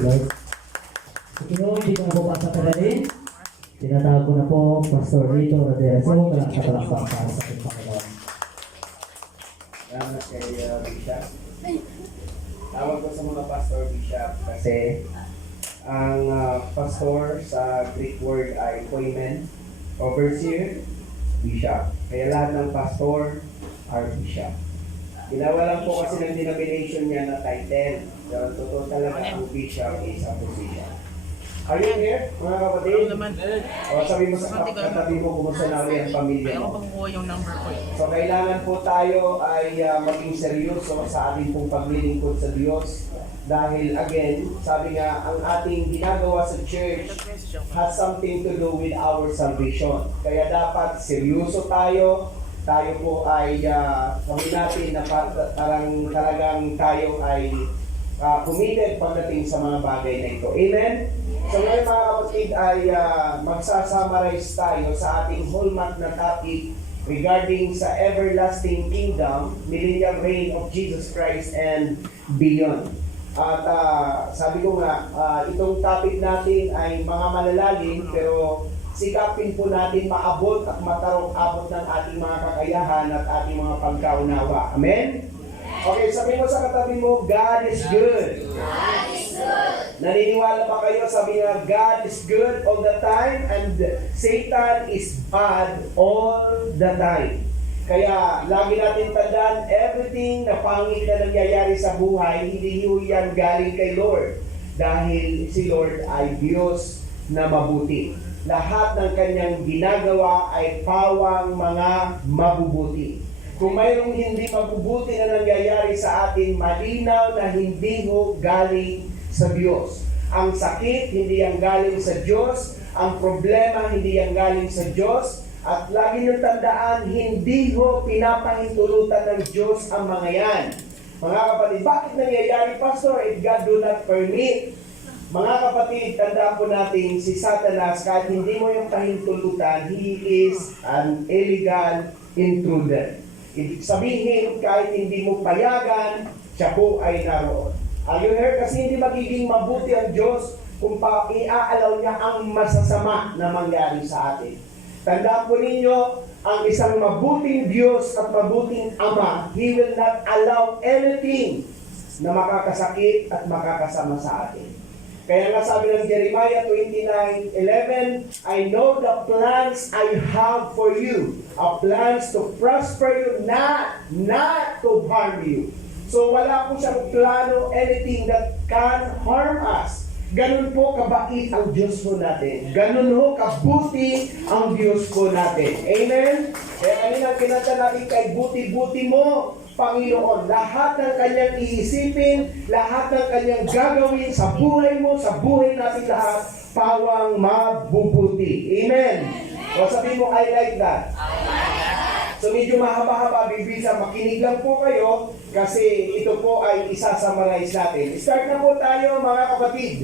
si Lord. So, hindi ko na po pasatagalin. Tinatawag ko na po, Pastor Rito Rodereso, kalakpakalakpak para sa ating Panginoon. Salamat kay Bishop. Tawag ko sa mga pastor Bishop kasi ang pastor sa Greek word ay koimen, overseer, bishop. Kaya lahat ng pastor are bishop. Ginawa lang po kasi ng denomination niya na title. Pero totoo talaga ang bishop is a position. Are you here, mga kapatid? O sabi mo sa katabi mo, kumusta na rin ang pamilya Kaya ko mo? pakukuha yung number ko eh. So kailangan po tayo ay maging seryoso sa ating pong paglilingkod sa Diyos. Dahil again, sabi nga, ang ating ginagawa sa church has something to do with our salvation. Kaya dapat seryoso tayo. Tayo po ay sabi natin na parang talagang tayo ay committed pagdating sa mga bagay na ito. Amen? So ngayon mga kapatid ay magsasummarize tayo sa ating hallmark na topic regarding sa everlasting kingdom, millennial reign of Jesus Christ and beyond. At sabi ko nga, itong topic natin ay mga malalalim pero sikapin po natin maabot at matarong-abot ng ating mga kakayahan at ating mga pagkaunawa. Amen? Okay, sabi mo sa katabi mo, God is good. God is good. Naniniwala pa kayo, sabi nga, God is good all the time and Satan is bad all the time. Kaya, lagi natin tandaan, everything na pangit na nangyayari sa buhay, hindi yan galing kay Lord. Dahil si Lord ay Diyos na mabuti. Lahat ng kanyang ginagawa ay pawang mga mabubuti. Kung mayroong hindi mabubuti na nangyayari sa atin, malinaw na hindi ho galing sa Diyos. Ang sakit, hindi yan galing sa Diyos. Ang problema, hindi yan galing sa Diyos. At lagi niyong tandaan, hindi ho pinapahintulutan ng Diyos ang mga yan. Mga kapatid, bakit nangyayari, Pastor? If God do not permit. Mga kapatid, tandaan po natin, si Satanas, kahit hindi mo yung pahintulutan, he is an illegal intruder. Ibig sabihin, kahit hindi mo payagan, siya po ay naroon. Ayun kasi hindi magiging mabuti ang Diyos kung iaalaw niya ang masasama na mangyari sa atin. Tandaan po ninyo, ang isang mabuting Diyos at mabuting Ama, He will not allow anything na makakasakit at makakasama sa atin. Kaya nga sabi ng Jeremiah 29:11, I know the plans I have for you, plans to prosper you, not to harm you. So wala po siyang plano, anything that can harm us. Ganun po kabait ang Diyos po natin. Ganun ho kabuti ang Diyos po natin. Amen? Kaya kanina kinanta natin kay buti-buti mo, Panginoon. Lahat ng kanyang iisipin, lahat ng kanyang gagawin sa buhay mo, sa buhay natin lahat, pawang mabubuti. Amen? O sabi mo, I like that. So medyo mahaba-haba, bibisa, makinig lang po kayo kasi ito po ay isa-summarize natin. Start na po tayo mga kapatid.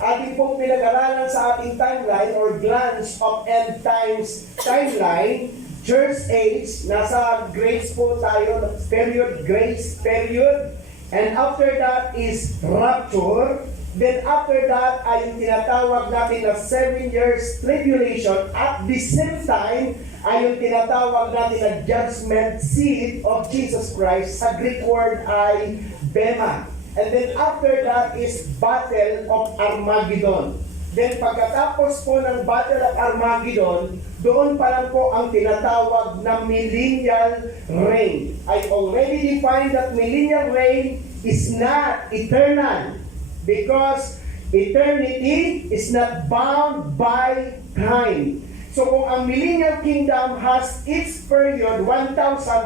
Ating pong pinag-aralan sa ating timeline or glance of end times timeline, church age, nasa grace po tayo, period, grace period. And after that is rapture. Then after that ay yung tinatawag natin na 7 years tribulation. At the same time ay yung tinatawag natin na judgment seat of Jesus Christ. Sa Greek word ay Bema. And then after that is Battle of Armageddon. Then pagkatapos po ng Battle of Armageddon, doon pa lang po ang tinatawag na millennial reign. I already defined that millennial reign is not eternal because eternity is not bound by time. So kung ang millennial kingdom has its period 1,000,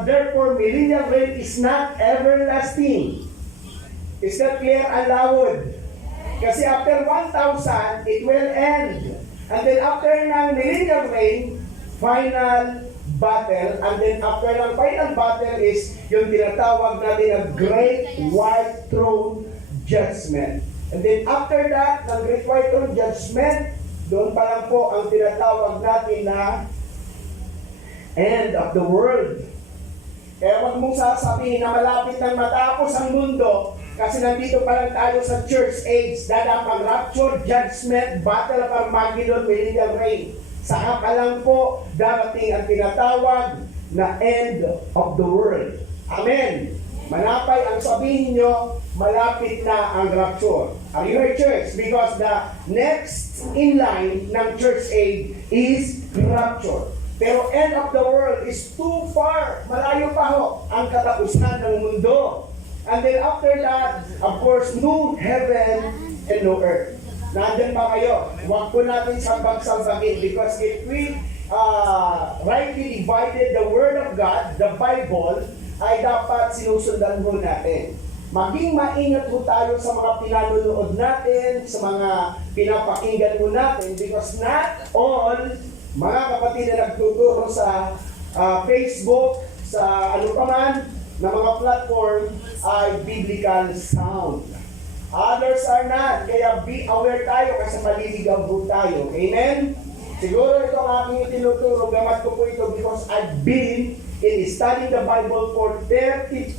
therefore millennial reign is not everlasting. Is that clear and loud? Kasi after 1,000, it will end. And then after ng millennial reign, final battle. And then after ng final battle is yung tinatawag natin na Great White Throne Judgment. And then after that, ng Great White Throne Judgment, doon pa lang po ang tinatawag natin na end of the world. Kaya wag mong sasabihin na malapit nang matapos ang mundo Kasi nandito pa lang tayo sa church age, dadapang rapture, judgment, battle of Armageddon, millennial reign. Saka pa lang po darating ang tinatawag na end of the world. Amen. Manapay ang sabihin nyo, malapit na ang rapture. Are you here, church? Because the next in line ng church age is rapture. Pero end of the world is too far. Malayo pa ho ang katapusan ng mundo. And then after that, of course, new heaven and new earth. Nandyan ba kayo? Huwag po natin sambag-sambagin because if we rightly divided the Word of God, the Bible, ay dapat sinusundan ho natin. Maging maingat po tayo sa mga pinanonood natin, sa mga pinapakinggan po natin because not all mga kapatid na nagtuturo sa Facebook, sa ano pa man, na mga platform ay biblical sound. Others are not. Kaya be aware tayo kasi maliligaw po tayo. Amen? Siguro ito ang aking itinuturo. Gamat ko po ito because I've been in studying the Bible for 35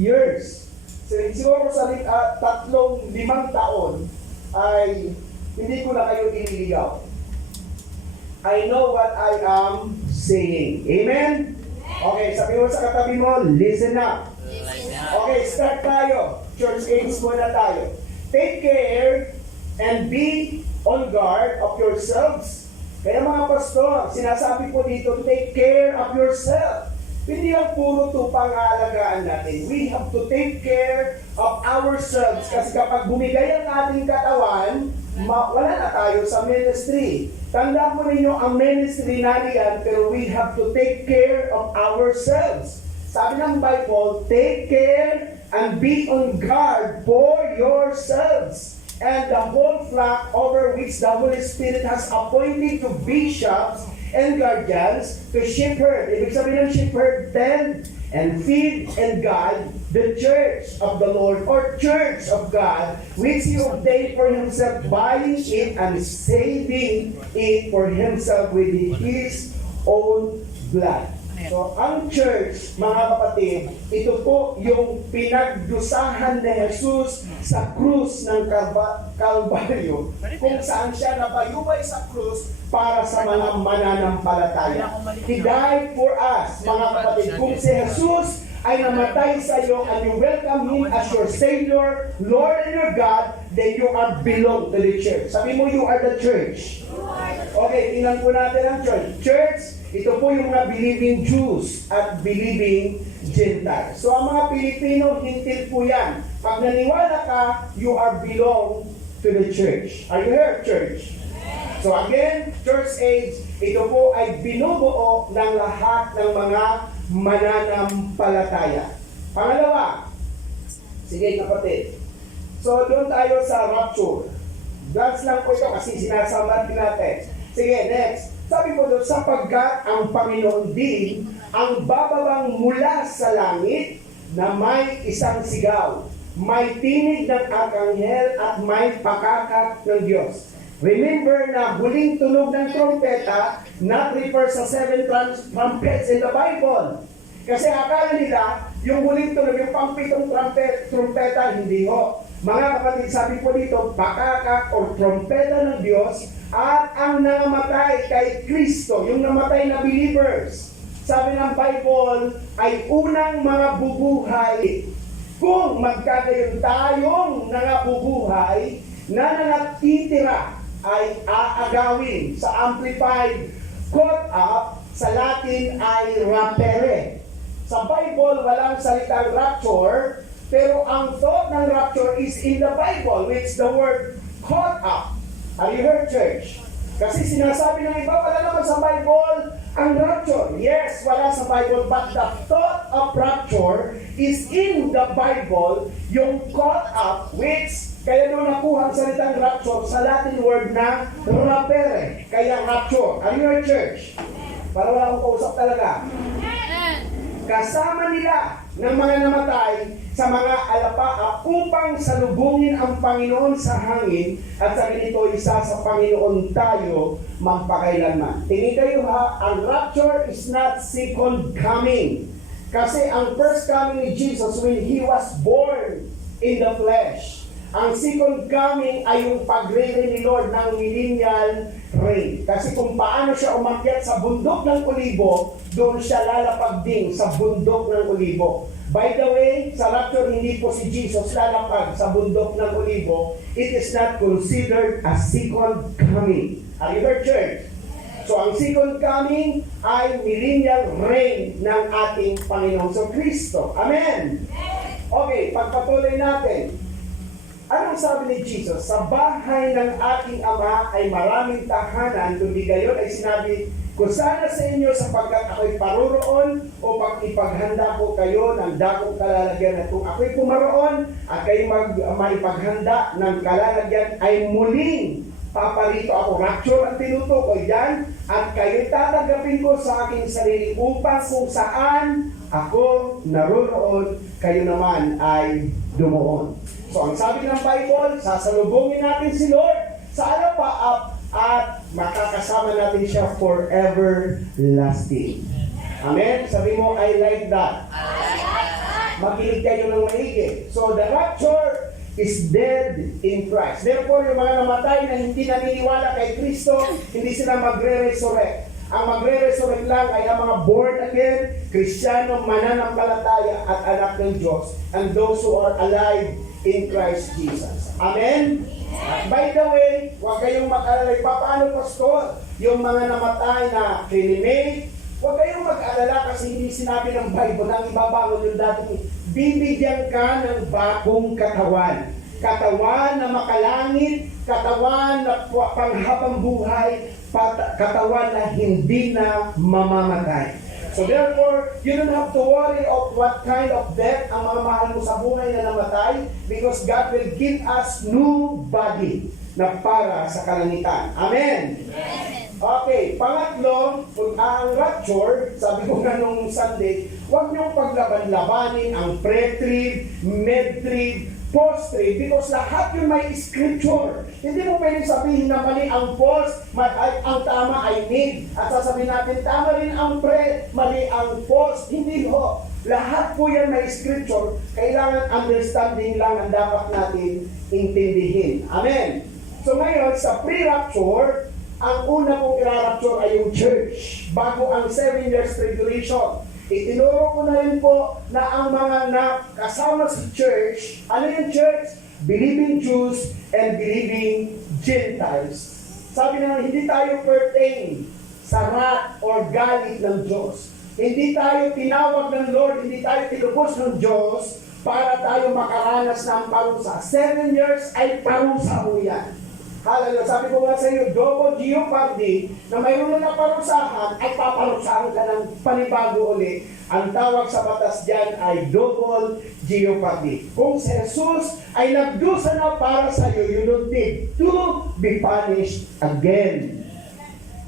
years. Siguro sa 3-5 taon ay hindi ko na kayo ililigaw. I know what I am saying. Amen? Okay, sabi mo sa katabi mo, listen up. Okay, start tayo. Church age muna tayo. Take care and be on guard of yourselves. Kaya mga pastor, sinasabi po dito, take care of yourself. Hindi lang puro tupang aalagaan natin. We have to take care of ourselves. Kasi kapag bumigay ang ating katawan, wala na tayo sa ministry. Tandaan po ninyo, ang ministry na yan, pero we have to take care of ourselves. Sabi ng Bible, take care and be on guard for yourselves. And the whole flock over which the Holy Spirit has appointed to bishops and guardians to shepherd. Ibig sabihin ng shepherd, tend and feed and guide the church of the Lord or church of God, which He ordained for Himself, buying it and saving it for Himself with His own blood. So, ang church, mga kapatid, ito po yung pinagdusahan ni Jesus sa krus ng Kalbaryo, kung saan siya nabayubay sa krus para sa mga mananampalataya. He died for us, mga kapatid. Kung si Jesus ay namatay sa iyo and you welcome Him as your Savior, Lord and your God, then you are belong to the church. Sabi mo, you are the church. Okay, tingnan po natin ang church. Church, ito po yung mga believing Jews at believing Gentiles. So ang mga Pilipino, hintil po yan. Pag naniwala ka, you are belong to the church. Are you here, church? So again, church age, ito po ay binubuo ng lahat ng mga mananampalataya. Pangalawa, sige kapatid. So doon tayo sa rapture. That's lang po ito kasi sinasabat natin. Sige, next. Sabi po doon, sapagkat ang Panginoon din ang bababang mula sa langit na may isang sigaw, may tinig ng arkanghel at may pakakak ng Diyos. Remember na huling tunog ng trompeta not refers sa 7 trumpets in the Bible. Kasi akala nila, yung huling tunog, yung pang-pitong trompeta, hindi ho. Mga kapatid, sabi po dito, pakakak o trompeta ng Diyos at ang namatay kay Kristo, yung namatay na believers. Sabi ng Bible, ay unang mga bubuhay. Kung magkagayon tayong nangabubuhay na nanatitira ay aagawin sa Amplified caught up, sa Latin ay rapere. Sa Bible, walang salitang rapture, pero ang thought ng rapture is in the Bible, which the word caught up. Are you heard, church? Kasi sinasabi ng iba, wala naman sa Bible ang rapture. Yes, wala sa Bible, but the thought of rapture is in the Bible, yung caught up, which kaya doon nakuha ang salitang rapture sa Latin word na rapere. Kaya rapture. Are you heard, church? Para wala akong kausap talaga. Kasama nila ng mga namatay sa mga alapaap upang salubungin ang Panginoon sa hangin at sabi nito, isa sa Panginoon tayo magpakailanman. Tingin kayo ha, ang rapture is not second coming. Kasi ang first coming ni Jesus when He was born in the flesh. Ang second coming ay yung pagre-reign ni Lord ng millennial reign. Kasi kung paano siya umakyat sa bundok ng Olibo, doon siya lalapag din sa bundok ng Olibo. By the way, sa rapture, hindi po si Jesus lalapag sa bundok ng Olibo. It is not considered a second coming. Are you there, church? So, ang second coming ay millennial reign ng ating Panginoong Kristo. Amen? Okay, pagpatuloy natin. Anong sabi ni Jesus? Sa bahay ng aking Ama ay maraming tahanan, kundi gayon ay sinabi ko sana sa inyo sapagkat ako'y paroroon o ipaghanda ko kayo ng dakong kalalagyan. At kung ako'y pumaroon at kayo maipaghanda ng kalalagyan ay muling paparito ako. Rapture ang tinutukoy dyan. At kayo'y tatanggapin ko sa aking sarili upang kung saan ako naroroon, kayo naman ay dumuon. So, ang sabi ng Bible, sasalubungin natin si Lord sa alapaap at makakasama natin siya forever lasting. Amen? Sabi mo, I like that. Makinig kayo ng maigi. So, the rapture is dead in Christ. Therefore, yung mga namatay na hindi naniniwala kay Kristo, hindi sila magre-resurrect. Ang magre-resurrect lang ay ang mga born again, Kristiyano, mananampalataya at anak ng Diyos, and those who are alive in Christ Jesus. Amen? By the way, huwag kayong mag-alala. Paano, Pastor? Yung mga namatay na clinimate, huwag kayong mag-alala kasi hindi sinabi ng Bible na ibabangon yung dating. Bibigyan ka ng bagong katawan. Katawan na makalangit, katawan na panghabang buhay, katawan na hindi na mamamatay. So therefore, you don't have to worry of what kind of death ang mga mahal mo sa buhay na namatay because God will give us new body na para sa kalangitan. Amen? Okay, pangatlo, kung ang rapture, sabi ko nga nung Sunday, huwag niyong paglaban-labanin ang pre-trib, mid-trib, post-trib, because lahat yun may scripture. Hindi mo pwedeng sabihin na mali ang post, ang tama ay mid. At sasabihin natin, tama rin ang pre, mali ang post. Hindi ho. Lahat po yan may scripture. Kailangan understanding lang ang dapat natin intindihin. Amen. So ngayon, sa pre-rapture, ang una pong i-rapture ay yung church. Bago ang 7 years tribulation. Itinuro ko na rin po na ang mga nakasama sa church, ano yung church? Believing Jews and believing Gentiles. Sabi na hindi tayo pertain sa wrath or galit ng Diyos. Hindi tayo tinawag ng Lord, hindi tayo tinubos ng Diyos para tayo makaranas ng parusa. 7 years ay parusa po yan. Hallelujah. Sabi ko nga sa iyo, double jeopardy, na mayroon na parusahan, ay paparusahan ka ng panibago uli. Ang tawag sa batas dyan ay double jeopardy. Kung si Jesus ay nagdusa na para sa iyo, you don't need to be punished again.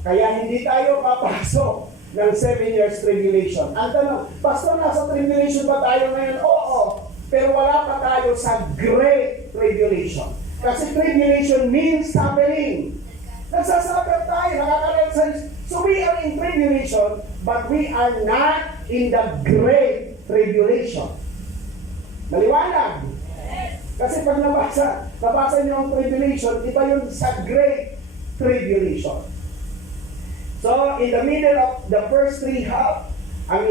Kaya hindi tayo papasok ng 7 years tribulation. Ang tanong, Pastor, nasa tribulation ba tayo ngayon? Oo, pero wala pa tayo sa great tribulation. Kasi tribulation means suffering. Nagsasuffer tayo, nakakaranas. So we are in tribulation, but we are not in the great tribulation. Maliwanag. Kasi pag nabasa niyo ang tribulation, iba yun sa great tribulation. So, in the middle of the first 3 half, ang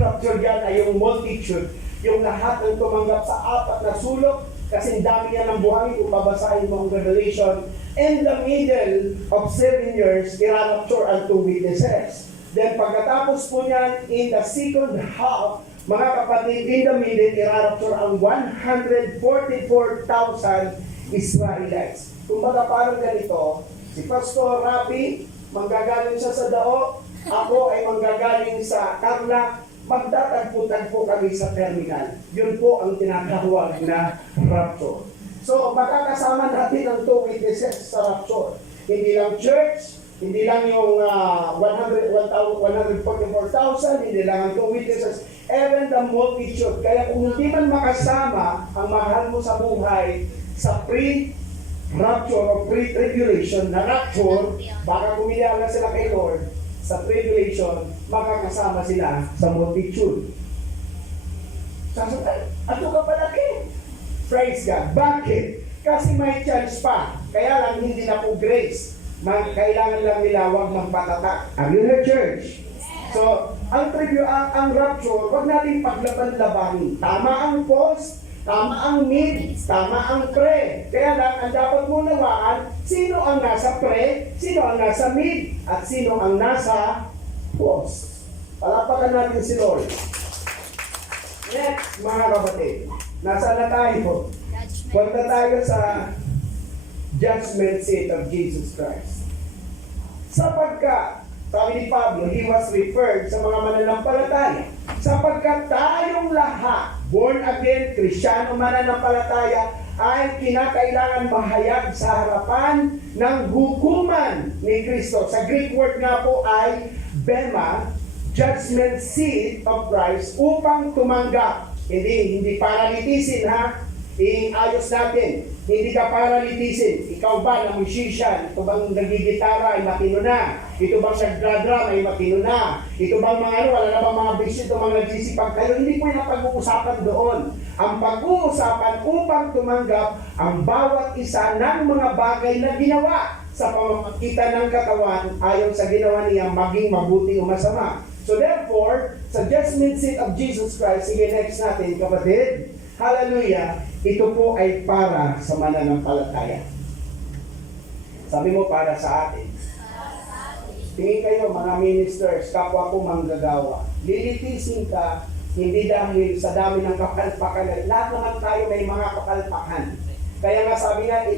rapture dyan ay yung multitude, yung lahat ng tumanggap sa 4 na sulok, kasi dami yan ng buhangin kung babasahin mo ang Revelation. In the middle of 7 years, i-rapture ang 2 witnesses. Then pagkatapos po niyan, in the second half, mga kapatid, in the middle, i-rapture ang 144,000 Israelites. Kung baga parang ganito, si Pastor Rafi, manggagaling siya sa Dao, ako ay manggagaling sa Tarlac, magtatagpo-tagpo kami sa terminal. Yun po ang tinatawag na rapture. So, makakasama natin ang 2 witnesses sa rapture. Hindi lang church, hindi lang yung 144,000, hindi lang ang 2 witnesses, even the multitude. Kaya kung hindi man makasama ang mahal mo sa buhay sa pre-rapture o pre-tribulation na rapture, baka kumilala na sila kay Lord, sa tribulation, makakasama sila sa multitude. Sasabi, ato ka palaki. Praise God. Bakit? Kasi may chance pa. Kaya lang hindi na po grace. Kailangan lang nila huwag magpatatak. Are you here, church? So, ang rapture, huwag natin paglaban-labanin. Tama ang post, tama ang mid, tama ang pre. Kaya lang, ang dapat mo nawaan, sino ang nasa pre, sino ang nasa mid, at sino ang nasa post. Palapakan natin si Lord. Next, mga kapatid. Nasaan na tayo? Punta tayo sa judgment seat of Jesus Christ. Sapagkat, sabi ni Pablo, he was referred sa mga mananampalataya. Sapagkat tayong lahat, born again, Kristiyano mananampalataya, ay kinakailangan mahayag sa harapan ng hukuman ni Kristo. Sa Greek word nga po ay bema, judgment seat of Christ, upang tumanggap. Hindi para litisin, ha? Iayos natin. Hindi ka para litisin. Ikaw ba na musician? Ito bang nagigitara ay matino na? Ito bang nagdradram ay matino na? Ito bang mga wala na bang mga bisyo, ito mga nagsisipag kayo? Hindi po yung pag-uusapan doon. Ang pag-uusapan upang tumanggap ang bawat isa ng mga bagay na ginawa sa pamamagitan ng katawan ayon sa ginawa niya maging mabuti o masama. So therefore, sa judgment seat of Jesus Christ, sige next natin kapatid, hallelujah, ito po ay para sa mananampalataya. Sabi mo para sa atin. Tingin kayo mga ministers, kapwa ko manggagawa. Lilitisin ka, hindi dahil sa dami ng kapalpakan. Lahat naman tayo may mga kapalpakan. Kaya nga sabi nga,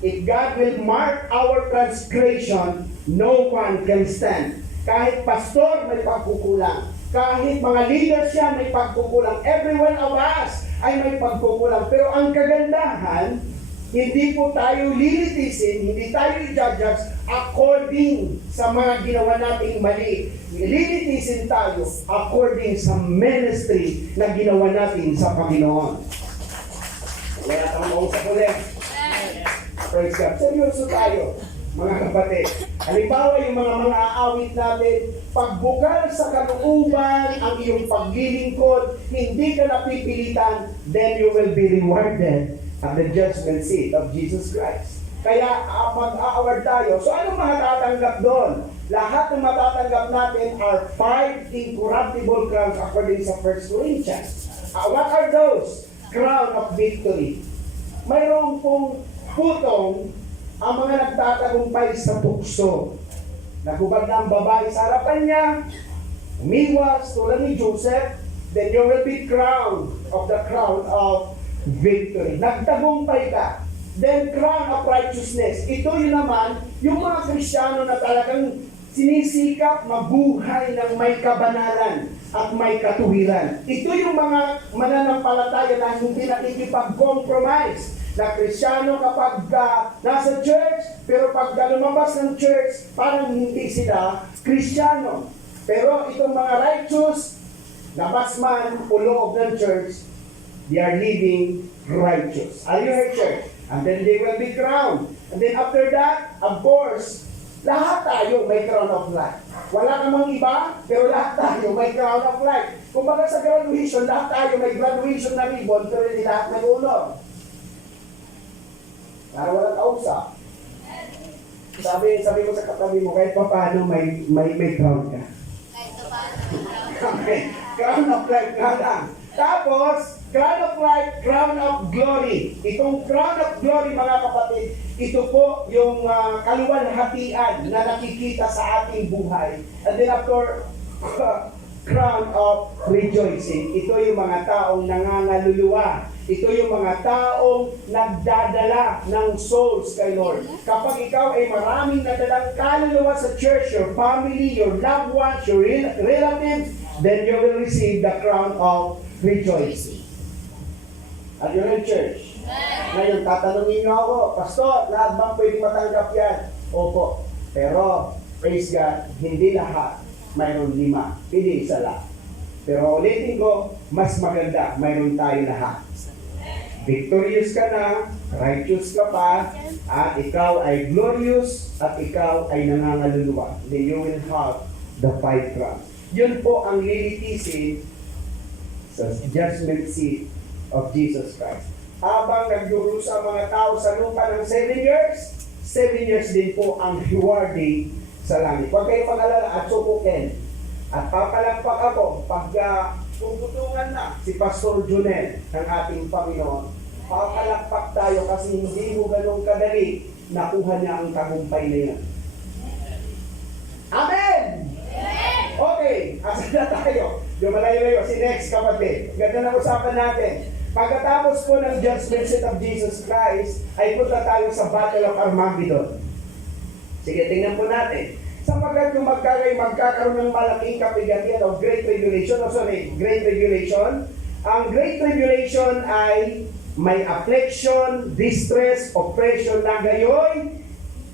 if God will mark our transgression, no one can stand. Kahit pastor may pagkukulang. Kahit mga leaders yan may pagkukulang. Every one of us ay may pagkukulang. Pero ang kagandahan, hindi po tayo lilitisin, hindi tayo i-judge according sa mga ginawa nating mali. Lilitisin tayo according sa ministry na ginawa natin sa Panginoon. Wala tayong mausap ulit. Praise God. Seryoso tayo, mga kapatid. Halimbawa, yung mga aawit natin, pagbukal sa kalooban ang iyong paglilingkod, hindi ka napipilitan, then you will be rewarded at the judgment seat of Jesus Christ. Kaya mag-a-award tayo. So anong matatanggap doon? Lahat ng matatanggap natin are 5 incorruptible crowns according sa 1 Corinthians. What are those? Crown of victory. Mayroon pong putong ang mga nagtatagumpay sa tukso. Nagubad na ang babae sa harapan niya, umiwas tulad ni Joseph, then you will be crowned of the crown of victory. Nagtagumpay ka, then crown of righteousness. Ito yun naman, yung mga Kristiyano na talagang sinisikap mabuhay ng may kabanalan at may katuwiran. Ito yung mga mananampalataya na hindi nakikipag-compromise na Kristiyano kapag nasa church, pero pag lumabas ng church, parang hindi sila Kristiyano. Pero itong mga righteous, labas man o loob ng church, they are living righteous. Are you here, church? And then they will be crowned. And then after that, of course, lahat tayo may crown of life. Wala namang iba, pero lahat tayo may crown of life. Kung baga sa graduation, lahat tayo may graduation na ribbon, pero hindi lahat nag-uno. Para walang kausap. Sabi mo sa katabi mo, kahit pa paano may crown ka. Kahit pa paano. Okay. Crown of life nga lang. Tapos, crown of life, crown of glory. Itong crown of glory, mga kapatid, ito po yung kaluwalhatian na nakikita sa ating buhay. And then after, crown of rejoicing. Ito yung mga taong nangangaluluwa. Ito yung mga taong nagdadala ng souls kay Lord. Kapag ikaw ay maraming nadalang kaluluwa sa church, your family, your loved ones, your relatives, then you will receive the crown of rejoicing. At you're in church. Ngayon, tatanungin niyo ako, Pastor, lahat bang pwede matanggap yan? Opo. Pero, praise God, hindi lahat. Mayroon 5. Hindi isa lang. Pero ulitin ko, mas maganda, mayroon tayo lahat. Victorious ka na, righteous ka pa, at ikaw ay glorious, at ikaw ay nangangaluluwa. Then you will have the 5 crowns. Yun po ang lilitisin sa judgment seat of Jesus Christ. habang nagdurusa ang mga tao sa lupa ng 7 years, 7 years din po ang rewarding sa langit. Huwag kayo mag-alala at sukukin. At papalagpak ako pagka puputungan na si Pastor Junel ng ating Panginoon. Papalagpak tayo kasi hindi mo ganun kadali nakuha niya ang tagumpay na yan. Amen! Okay, asan na tayo? Yung malayo-layo, si next kapatid. Ganda na usapan natin. Pagkatapos po ng judgment seat of Jesus Christ, ay punta tayo sa Battle of Armageddon. Sige, tingnan po natin. Sapagkat yung magkakaroon ng malaking kapigatian o Great Tribulation, Great Tribulation. Ang Great Tribulation ay may affliction, distress, oppression na gayon.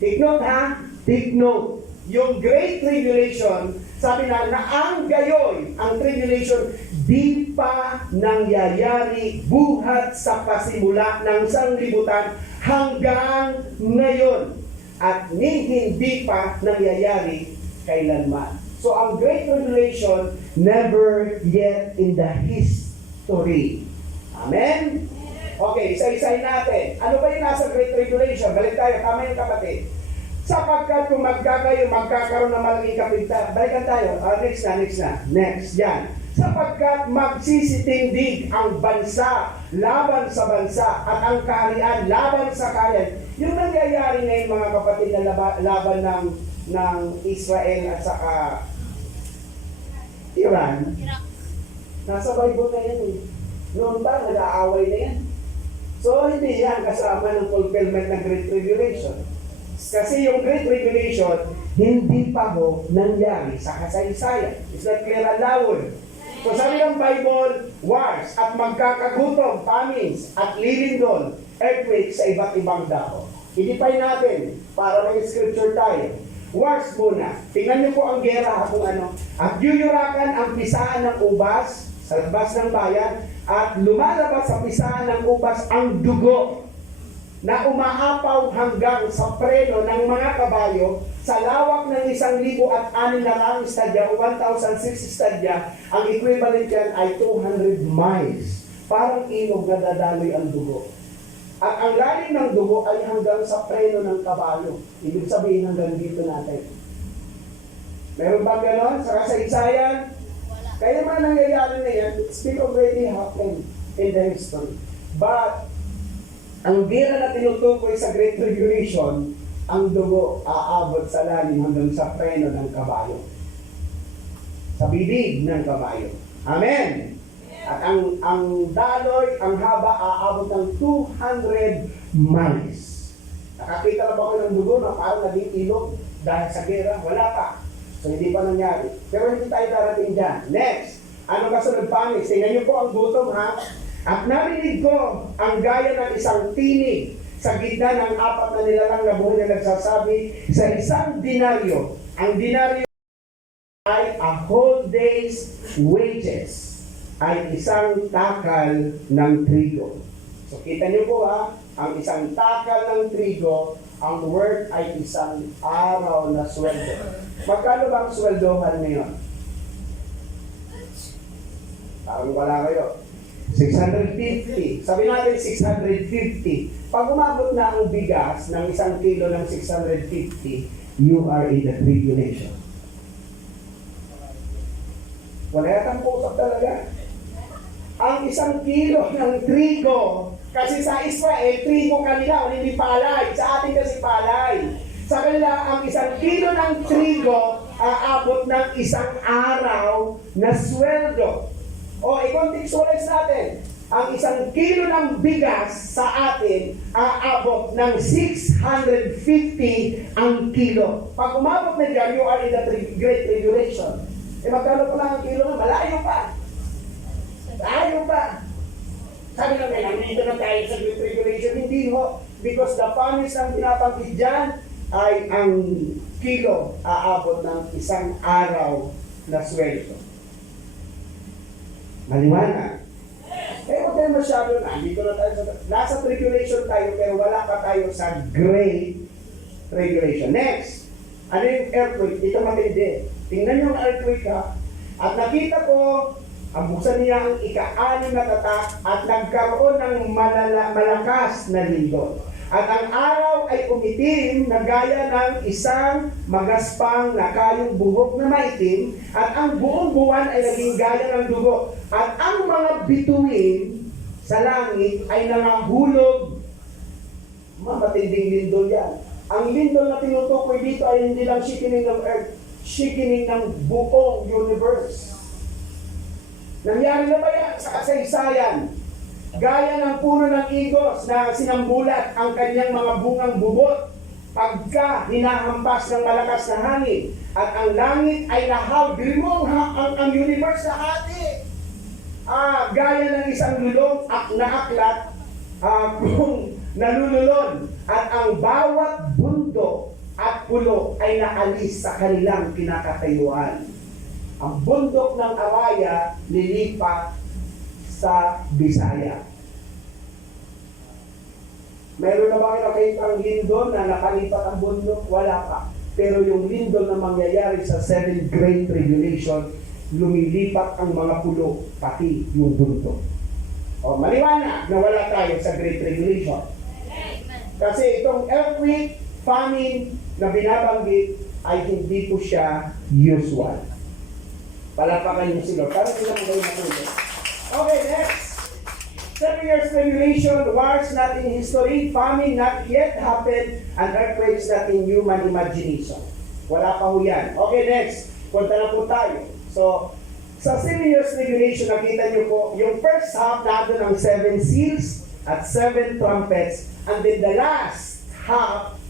Take note ha, take note. Yung Great Tribulation, sabi na ang gayon, ang tribulation, di pa nangyayari buhat sa pasimula ng sanglibutan hanggang ngayon. At hindi pa nangyayari kailanman. So ang Great Tribulation, never yet in the history. Amen? Okay, isa-isahin natin. Ano ba yung nasa Great Tribulation? Balik tayo, tama yung kapatid. Sapagkat kung magkakaroon ng malaking kapigatian, balikan tayo. Next, yan. Sapagkat magsisitindig ang bansa laban sa bansa at ang kaharian laban sa kaharian. Yung nangyayari ngayon mga kapatid na laban ng Israel at saka Iran, nasa Bible na yan eh. Noon pa, nag-aaway na yan. So, hindi yan kasama ng fulfillment ng Great Tribulation. Kasi yung Great Tribulation, hindi pa ho nangyari sa kasaysayan. Is that clear and loud? So sabi ng Bible, wars at magkakagutom, famines at lilindol, earthquakes sa iba't ibang dako. I-define natin para may scripture tayo. Wars muna. Tingnan niyo po ang gera kung ano. At yuyurakan ang pisaan ng ubas sa labas ng bayan at lumalabas sa pisaan ng ubas ang dugo na umaapaw hanggang sa preno ng mga kabayo sa lawak ng 1,006 na lang stadya o 1,006 stadya. Ang equivalent yan ay 200 miles. Parang ilog na dadaloy ang dugo. At ang lalim ng dugo ay hanggang sa preno ng kabayo. Ibig sabihin hanggang dito natin. Meron ba ganon sa kasaysayan? Kaya man nangyayari na yan, it's been already happened in the history. But ang gera na tinutukoy sa Great Tribulation, ang dugo aabot sa lalim hanggang sa preno ng kabayo. Sa bibig ng kabayo. Amen! At ang daloy, ang haba, aabot ng 200 miles. Nakakita na ba ko ng dugo na parang naging ilog dahil sa gera? Wala pa. So hindi pa nangyari. Pero hindi tayo darating dyan. Next, ano kasunod panis? Tingnan niyo po ang gutom ha. At narinig ko ang gaya ng isang tinig sa gitna ng 4 na nilalang na buhay na nagsasabi sa isang denaryo. Ang denaryo ay a whole day's wages, ay isang takal ng trigo. So kita niyo po ha, ang isang takal ng trigo, ang word ay isang araw na sweldo. Magkano ba ang sweldohan ngayon? Parang wala kayo. 650. Sabi natin 650. Pag umabot na ang bigas ng 1 kilo ng 650, you are in the tribulation. Wala yatang pusap talaga. Ang 1 kilo ng trigo, kasi sa Israel, trigo kanila, hindi palay. Sa atin kasi palay. Sa kanila, ang 1 kilo ng trigo, aabot ng 1 araw na sweldo. O, i-contextualize natin. Ang 1 kilo ng bigas sa atin, aabot ng 650 ang kilo. Pag umabot na dyan, you are in the Great Tribulation. Eh, magkano po lang ang kilo na? Malayo pa. Malayo pa. Sabi na kayo, nandito na tayo sa Great Tribulation. Hindi ho. Because the promise ang pinapanggit dyan ay ang kilo aabot ng 1 araw na sweldo. Maliwanag. Eh, huwag tayo masyado na. Dito na tayo nasa tribulation tayo, pero wala pa tayo sa Great Tribulation. Next, ano yung earthquake? Ito matindi. Tingnan yung earthquake ha. At nakita ko Ang buksan niya ang ika-6 na tatak at nagkaroon ng malakas na lindol. At ang araw ay umitim na gaya ng isang magaspang na kayong buhok na maitim, at ang buong buwan ay naging gaya ng dugo. At ang mga bituin sa langit ay nangahulog. Matinding lindol yan. Ang lindol na tinutukoy dito ay hindi lang shaking ng earth, shaking ng buong universe. Nangyari na ba yan sa kasaysayan? Gaya ng puno ng igos na sinambulat ang kanyang mga bungang bubot pagka hinahampas ng malakas na hangin, at ang langit ay nahaw. Mo ang universe na hati. Gaya ng isang lulong na aklat kung nalululon, at ang bawat bundok at pulo ay naalis sa kanilang kinakatayuan. Ang bundok ng Araya lilipat sa Bisaya. Meron na ba kayo nakita ang lindol na nakalipat ang bundok? Wala pa. Pero yung lindol na mangyayari sa 7th Great Tribulation, lumilipat ang mga pulo, pati yung bundok. O, maliwanag na wala tayo sa Great Tribulation. Kasi itong earthquake, famine na binabanggit ay hindi po siya usual. Palapakan niyo si Lord. Para sila mo kayo matulog. Okay, next. 7 years tribulation, wars not in history, famine not yet happened, and earthquakes not in human imagination. Wala pa ho yan. Okay, next. Punta na po tayo. So, sa 7 years tribulation, nakita niyo po, yung first half natin ang 7 seals at 7 trumpets, and then the last half,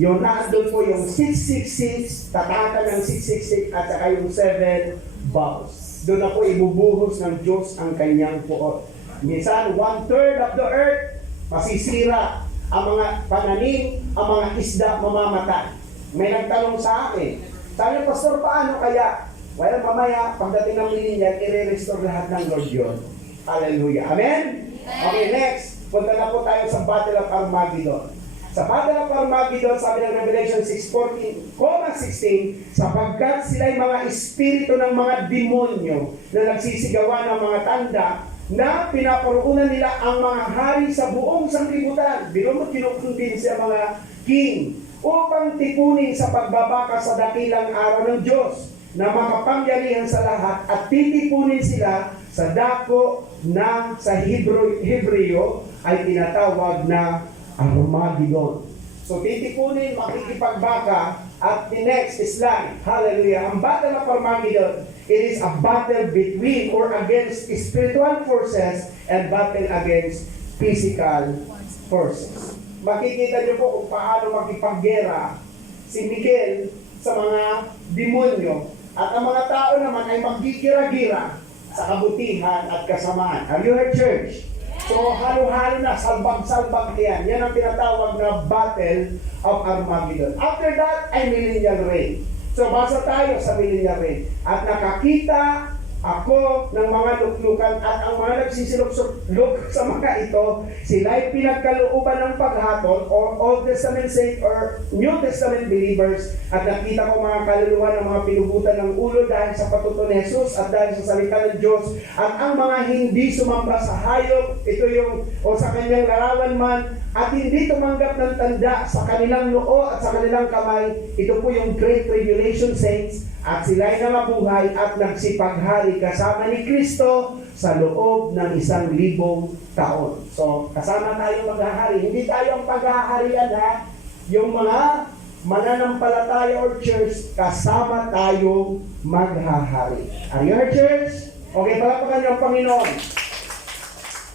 yung naandun po yung 666, tatakan ng 666, at saka yung 7 bowls. Doon na po ibubuhos ng Diyos ang kanyang puot. Minsan, 1/3 of the earth masisira. Ang mga pananim, ang mga isda mamamatay. May nagtanong sa akin, sabi, Pastor, paano kaya? Well, mamaya, pagdating ng millennial, i-restore lahat ng Lord yun. Hallelujah. Amen? Okay, next. Punta na po tayo sa Battle of Armageddon. Sa Battle of Armageddon, sabi ng Revelation 6:14,16, sapagkat sila'y mga espiritu ng mga demonyo na nagsisigawan ng mga tanda na pinapuruunan nila ang mga hari sa buong sanglibutan. Binumot kinukumbinsi ang mga king upang tipunin sa pagbabaka sa dakilang araw ng Diyos na makapangyarihan sa lahat, at titipunin sila sa dako na sa Hebreo ay tinatawag na Armageddon. So titipunin, makikipagbaka, at the next is like, hallelujah, ang Battle of Armageddon, it is a battle between or against spiritual forces and battle against physical forces. Makikita niyo po kung paano makipaggera si Miguel sa mga demonyo, at ang mga tao naman ay magkigira-gira sa kabutihan at kasamaan. Have you heard, church? So, halo-halo na, salbag-salbag yan. Yan ang tinatawag na Battle of Armageddon. After that, ay millennial reign. So, basa tayo sa millennial reign. At nakakita ako ng mga luklukan, at ang mga nagsisilok-luk sa mga ito, sila'y pinagkalooban ng paghatol, or Old Testament saint or New Testament believers, at nakita ko mga kaluluwa ng mga pinugutan ng ulo dahil sa patuto ni Jesus at dahil sa salita ng Diyos, at ang mga hindi sumamba sa hayop, ito yung, o sa kanyang larawan man, at hindi tumanggap ng tanda sa kanilang noo at sa kanilang kamay, ito po yung Great Tribulation saints, at sila'y nangabuhay at nagsipaghari kasama ni Kristo sa loob ng 1,000 taon. So, kasama tayo maghahari. Hindi tayo ang paghaharian, ha? Yung mga mananampalataya or church, kasama tayo maghahari. Are you here, church? Okay, palapakan niyo ang Panginoon.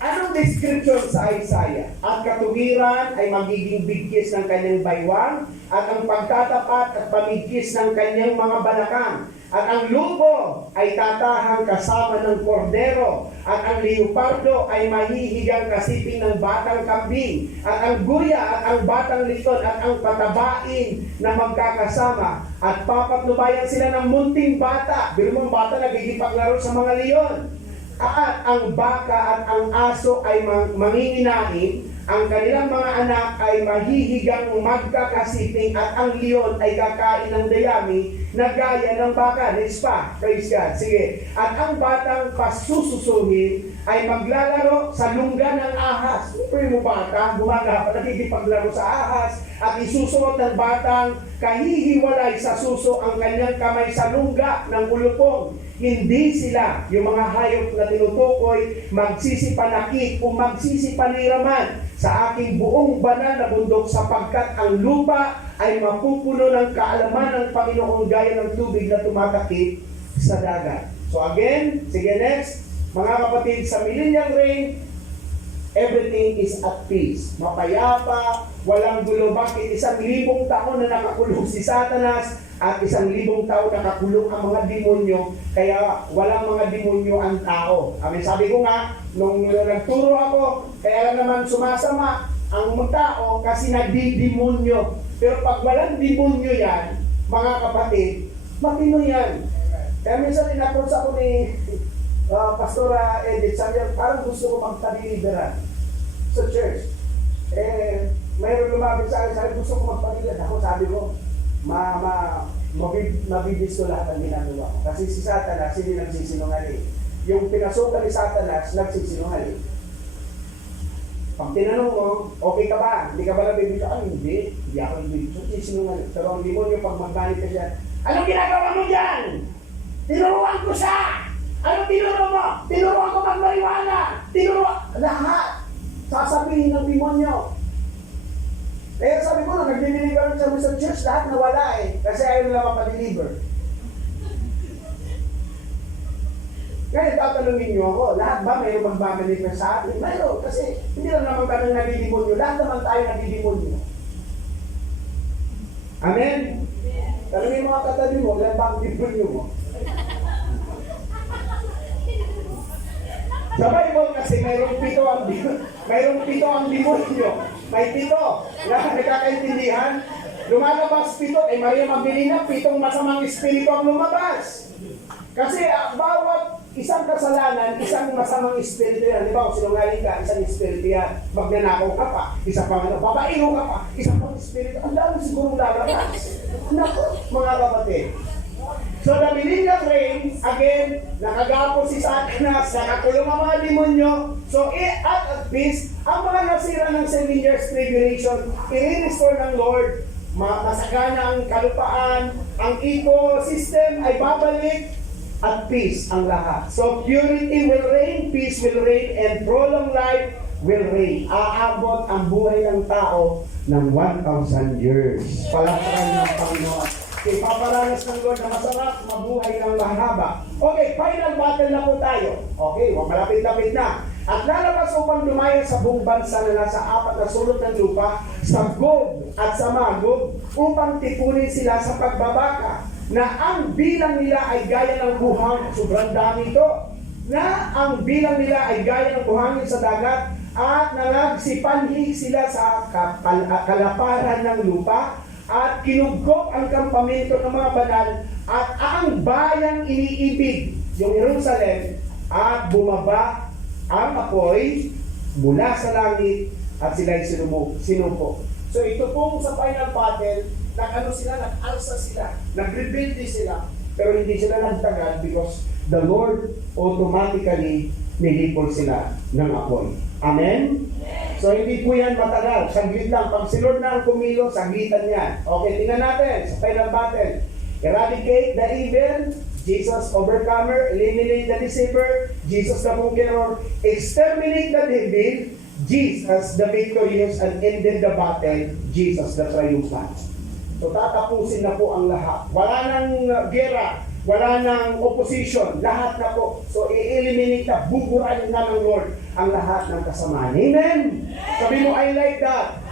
Anong description sa Isaiah? At katuwiran ay magiging bigkis ng kanyang baywang, at ang pagtatapat at pamigkis ng kanyang mga balakang. At ang lupo ay tatahang kasama ng kordero, at ang leopardo ay mahihigang kasiping ng batang kambing, at ang guya at ang batang likod at ang patabain na magkakasama, at papatnubayan sila ng munting bata. Bilumang bata nagigipaglaro sa mga leon. At ang baka at ang aso ay manginginain, Ang kanilang mga anak ay mahihigang magkakasiping at ang leon ay kakain ng dayami na gaya ng baka. Next pa. Praise God. Sige. At ang batang pasususuhin ay maglalaro sa lungga ng ahas. Pero mo bata, gumaga pa, nakikipaglaro sa ahas at isusuot ng batang kahihiwalay sa suso ang kanyang kamay sa lungga ng ulupong. Hindi sila, yung mga hayop na tinutukoy, magsisipanakit o magsisipaniraman sa aking buong banal na bundok sapagkat ang lupa ay mapupuno ng kaalaman ng Panginoon gaya ng tubig na tumatakip sa dagat. So again, sige next, mga kapatid, sa millennial reign, everything is at peace. Mapayapa, walang gulo. Bakit? 1,000 taon na nakakulong si Satanas at 1,000 taon nakakulong ang mga demonyo, kaya walang mga demonyo ang tao. Sabi ko nga, nung nagturo ako, kaya lang naman sumasama ang mga tao kasi nagdidemonyo. Pero pag walang demonyo yan, mga kapatid, matino yan. Kaya minsan in-approach ako ni Pastora Edith, sabi niya, parang gusto ko magpa-deliveran sa church. Mayroon lumapit sa akin, sabi, gusto ko magpa-deliveran. Ako sabi ko, mabibis ko lahat ang ginagawa ko. Kasi si Satanas, hindi nagsisinungaling. Yung pinasukan ni Satanas, nagsisinungaling. Pag tinanong mo, okay ka ba? Hindi ka ba nabibigyan? Hindi. Hindi ako nabibigyan. Nagsisinungaling. Pero ang demonyo, pag magbanit ka siya, anong ginagawa mo dyan? Tinuruan ko siya! Ano tinuro mo? Tinuruan ko magmariwana! Tinuruan! Lahat! Sasabihin ng demonyo. Kaya sabi ko, nag-deliver kami sa church, lahat nawala kasi ayaw nila mapadeliver. Kaya tatanungin niyo ako, lahat ba mayroong magmamanifest sa atin? Mayroon, kasi hindi lang naman kami nagdidemonyo, lahat naman tayo nagdidemonyo. Amen? Tanungin mga katabi mo, lahat ba ang demonyo mo? Sa Bible kasi mayroong 7 ang demonyo. May 7. Nagkakaintindihan. Lumalabas 7. Maria Magdalena, 7 masamang espiritu ang lumabas. Kasi bawat isang kasalanan, isang masamang espiritu yan. Di ba? Kung sinungaling ka, isang espiritu yan. Magnanakaw ka pa, isa pa babaero ka pa, isang pang espiritu. Ang dami siguro lalabas. Naku, mga kapatid. So the millennial reign, again, nakagapos si Satanas, nakakulong ang mga demonyo. So at peace, ang mga nasira ng 7 years tribulation, i-restore ng Lord, masagana ang kalupaan, ang ecosystem ay babalik, at peace ang lahat. So purity will reign, peace will reign, and prolonged life will reign. Aabot ang buhay ng tao ng 1,000 years. Palakpakan ng Panginoon. Ipaparanas ng Lord na masarap, mabuhay ng mahaba. Okay, final battle na po tayo. Okay, malapit-lapit na. At lalabas upang dumaya sa buong bansa na nasa 4 na sulok ng lupa, sa Gog at sa Magog, upang tipunin sila sa pagbabaka, na ang bilang nila ay gaya ng buhang, sobrang dami ito, na ang bilang nila ay gaya ng buhangin sa dagat, at nangagsipanhig sila sa kalaparan ng lupa, at kinugkop ang kampamento ng mga banal, at ang bayang iniibig, yung Jerusalem, at bumaba ang apoy mula sa langit, at sila'y sinupo. So ito pong sa final battle, nag-alsa sila, nag-rebelde sila, pero hindi sila nagtagal because the Lord automatically nilipol sila ng apoy. Amen? So hindi po yan matagal, saglit lang. Pag si Lord na ang kumilo, saglitan yan. Okay, tingnan natin sa final battle. Eradicate the evil, Jesus overcomer. Eliminate the deceiver, Jesus the conqueror. Exterminate the devil, Jesus the victorious. And ended the battle, Jesus the triumphant. So tatapusin na po ang lahat. Wala nang gera, wala nang opposition, lahat na po. So i-eliminate na, buburahin na ng Lord ang lahat ng kasamaan. Amen? Sabi mo, I like that.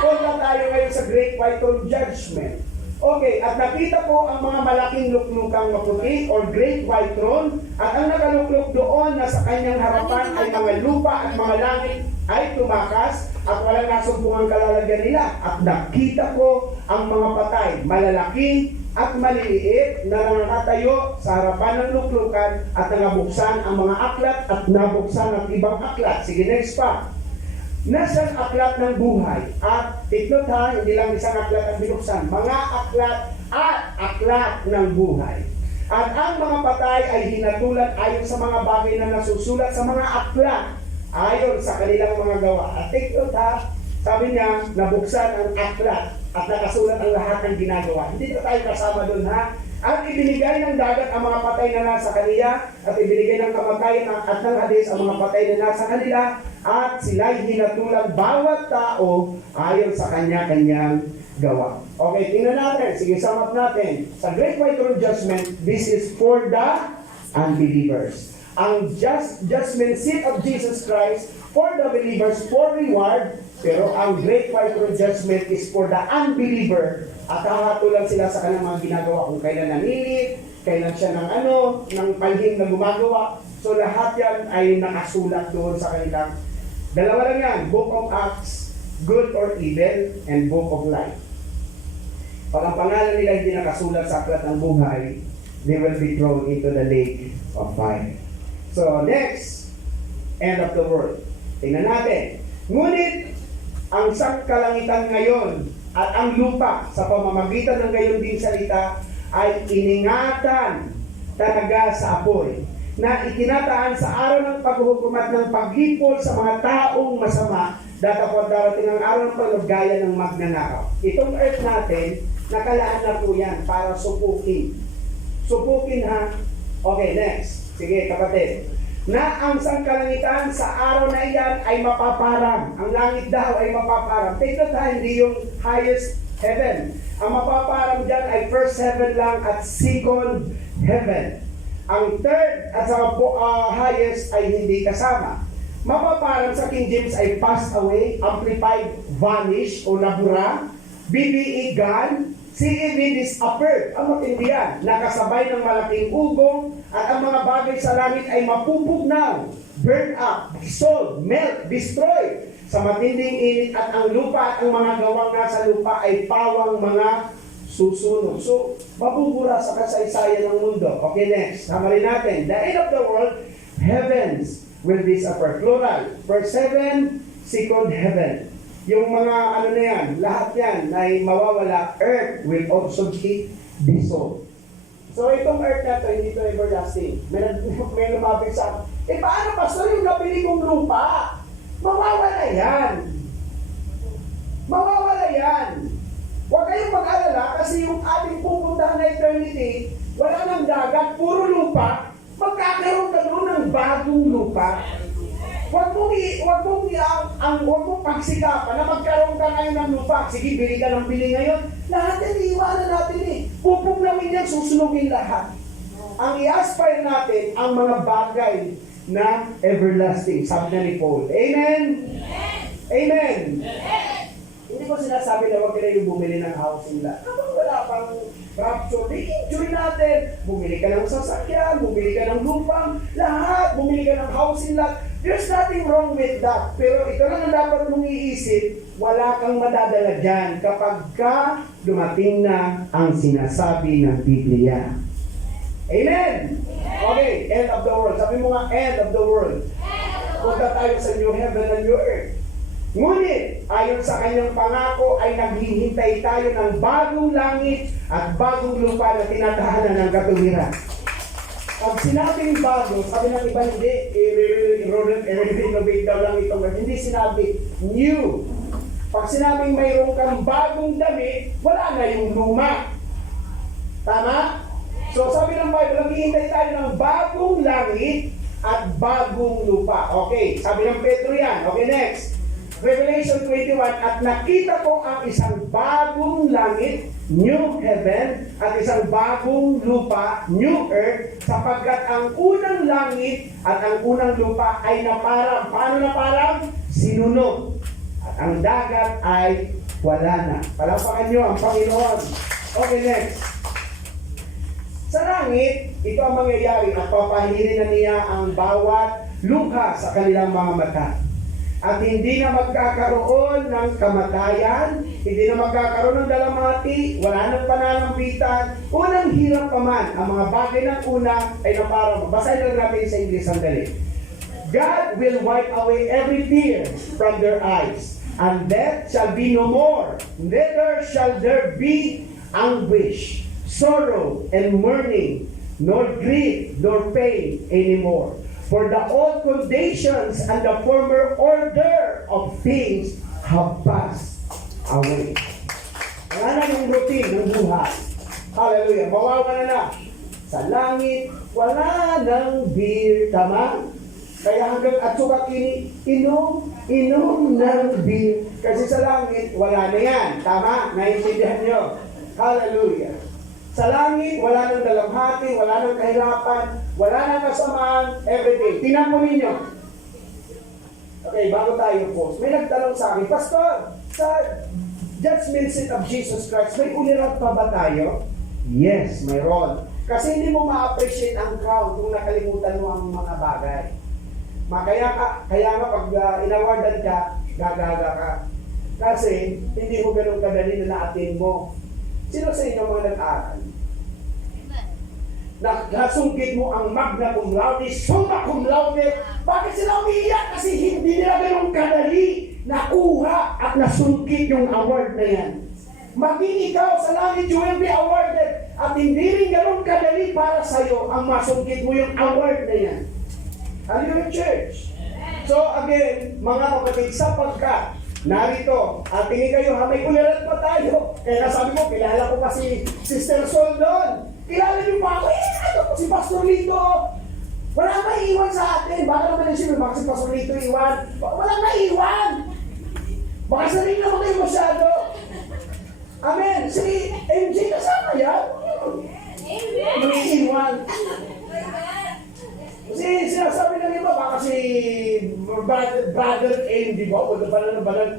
Punta tayo ngayon sa Great White Throne Judgment. Okay, at nakita ko ang mga malaking luklukang maputi or Great White Throne, at ang nakaluklok doon na sa kanyang harapan ay mga lupa at mga langit ay tumakas, at walang nasumpungang kalalagyan nila. At nakita ko ang mga patay, malalaki at maliliit, na nakatayo sa harapan ng luklukan, at nabuksan ang mga aklat at nabuksan ang ibang aklat. Sige, next pa. na siyang aklat ng buhay. At tiklot ha, hindi lang isang aklat ang binuksan, mga aklat at aklat ng buhay. At ang mga patay ay hinatulan ayon sa mga bagay na nasusulat sa mga aklat ayon sa kanilang mga gawa. At tiklot ha, sabi niya, nabuksan ang aklat at nakasulat ang lahat ng ginagawa. Hindi na tayo kasama doon ha. At ibinigay ng dagat ang mga patay na nasa kanila, at ibinigay ng kamatayan at ng Hades ang mga patay na nasa kanila, at sila'y hinatulan bawat tao ayon sa kanya-kanyang gawa. Okay, tingnan natin. Sige, sum up natin. Sa Great White Throne Judgment, this is for the unbelievers. Ang judgment seat of Jesus Christ for the believers for reward, pero ang Great White Throne Judgment is for the unbeliever, at hahatulan sila sa kanilang mga ginagawa, kung kailan nanilit, kailan siya ng palhim na gumagawa. So lahat yan ay nakasulat doon sa kanilang, dalawa lang yan, Book of Acts, good or evil, and Book of Life. Pag ang pangalan nila hindi nakasulat sa aklat ng buhay, they will be thrown into the lake of fire. So next, end of the world. Tingnan natin. Ngunit, ang sangkalangitan ngayon at ang lupa sa pamamagitan ng gayon din salita ay iningatan talaga sa apoy, na itinataan sa araw ng paghuhukom at ng paghipol sa mga taong masama, datapot darating ang araw ng paglugaya ng magnanakaw. Itong earth natin, nakalaan na po yan para supukin. Supukin ha. Okay, next. Sige, kapatid. Na ang sangkalangitan sa araw na iyan ay mapaparang. Ang langit daw ay mapaparang. Take note ha, hindi yung highest heaven. Ang mapaparang dyan ay first heaven lang at second heaven. Ang third at sa highest ay hindi kasama. Mapaparang sa King James ay passed away, amplified, vanish o nabura, BBE gone, CEV disappeared. Ang matindihan, nakasabay ng malaking ugong, at ang mga bagay sa langit ay mapupugnaw, burn up, dissolve, melt, destroy sa matinding init, at ang lupa at ang mga gawang nasa lupa ay pawang mga susunog. So, mabubura sa kasaysayan ng mundo. Okay, next. Samarin natin. The end of the world, heavens will disappear. Plural. Verse 7, second heaven. Yung mga ano na yan, lahat yan ay mawawala. Earth will also be dissolved. So itong earth na to, hindi to everlasting. May lumapit sa akin, paano pastor yung nabili kong lupa? Mawawala yan. Mawawala yan. Huwag kayong mag-alala kasi yung ating pupuntahan na eternity, wala nang dagat, puro lupa. Magkakaroon ka doon ng bagong lupa. Huwag mong pagsikapan na magkaroon ka ngayon ng lupa. Sige, bili ka ng bili ngayon. Lahat yan, iiwanan natin eh. Pupugnawin yan, susunugin lahat. Ang i-aspire natin, ang mga bagay na everlasting. Sabi na ni Paul. Amen? Amen? Hindi ko sinasabi na huwag ka na yung bumili ng housing lot. Kapag wala pang rapture, enjoy natin. Bumili ka ng sasakyan, bumili ka ng lupang, lahat, bumili ka ng housing lot. There's nothing wrong with that. Pero ito lang ang dapat mong iisip, wala kang madadala dyan kapag ka dumating na ang sinasabi ng Biblia. Amen? Okay, end of the world. Sabi mo nga, end of the world. Punta tayo sa new heaven and new earth. Ngunit, ayon sa kanyang pangako, ay naghihintay tayo ng bagong langit at bagong lupa na tinatahanan ng katuwiran. Pag sinabing bago, sabi ng iba, hindi, i-renovate daw lang ito. Hindi sinabi, new. Pag sinabing mayroon kang bagong damit, wala na yung luma. Tama? So sabi ng Bible, naghihintay tayo ng bagong langit at bagong lupa. Okay, sabi ng Pedro yan. Okay, next. Revelation 21, at nakita ko ang isang bagong langit, new heaven, at isang bagong lupa, new earth, sapagkat ang unang langit at ang unang lupa ay naparang. Paano naparang? Sinunog. At ang dagat ay wala na. Palapakan nyo ang Panginoon. Okay, next. Sa langit, ito ang mangyayari at papahirin na niya ang bawat lukha sa kanilang mga mata. At hindi na magkakaroon ng kamatayan, hindi na magkakaroon ng dalamhati, wala nang pananambitan, unang hirap pa man. Ang mga bagay ng una ay naparang. Basahin lang natin sa English sandali. God will wipe away every tear from their eyes, and death shall be no more. Neither shall there be anguish, sorrow, and mourning, nor grief, nor pain anymore. For the old conditions and the former order of things have passed away. Wala na yung routine ng buhay. Hallelujah. Mawawala na. Sa langit, wala nang beer. Tama? Kaya hanggang at suka kini, inom ng beer. Kasi sa langit, wala na yan. Tama? Naiintindihan nyo? Hallelujah. Sa langit, wala nang dalamhati, wala nang kahirapan, wala nang kasamaan, everything. Tingnan mo ninyo. Okay, bago tayo post. May nagtanong sa akin, Pastor, sa judgment seat of Jesus Christ, may ulirat pa ba tayo? Yes, mayroon. Kasi hindi mo ma-appreciate ang crown kung nakalimutan mo ang mga bagay. Kaya nga pag inawardan ka, gagaga ka. Kasi hindi mo ganun kadali na na-attain mo. Sino sa inyo mga nag-aaral? Nasungkit mo ang magna cum laude, summa cum laude. Bakit sila umiiyak? Kasi hindi nila ganun kadali nakuha at nasungkit yung award na yan. Maging ikaw sa langit, you will be awarded. At hindi rin ganun kadali para sa'yo ang masungkit mo yung award na yan. Hallelujah, church. So again, mga kapatid, sapagkat narito, at tingin kayo, may ulirat pa tayo. Kaya nasabi mo, kilala ko pa si Sister Sol doon. Kilala niyo pa ako, ano po si Pastor Lito. Wala maiiwan sa atin. Baka naman yung sinabi, si Pastor Lito iwan. Wala maiiwan. Baka sarili naman kayo masyado. Amen. Si MJ kasama yan. Maiiwan. Kasi sinasabi ng iba, baka si Brother MJ ba? Wala ba na balag?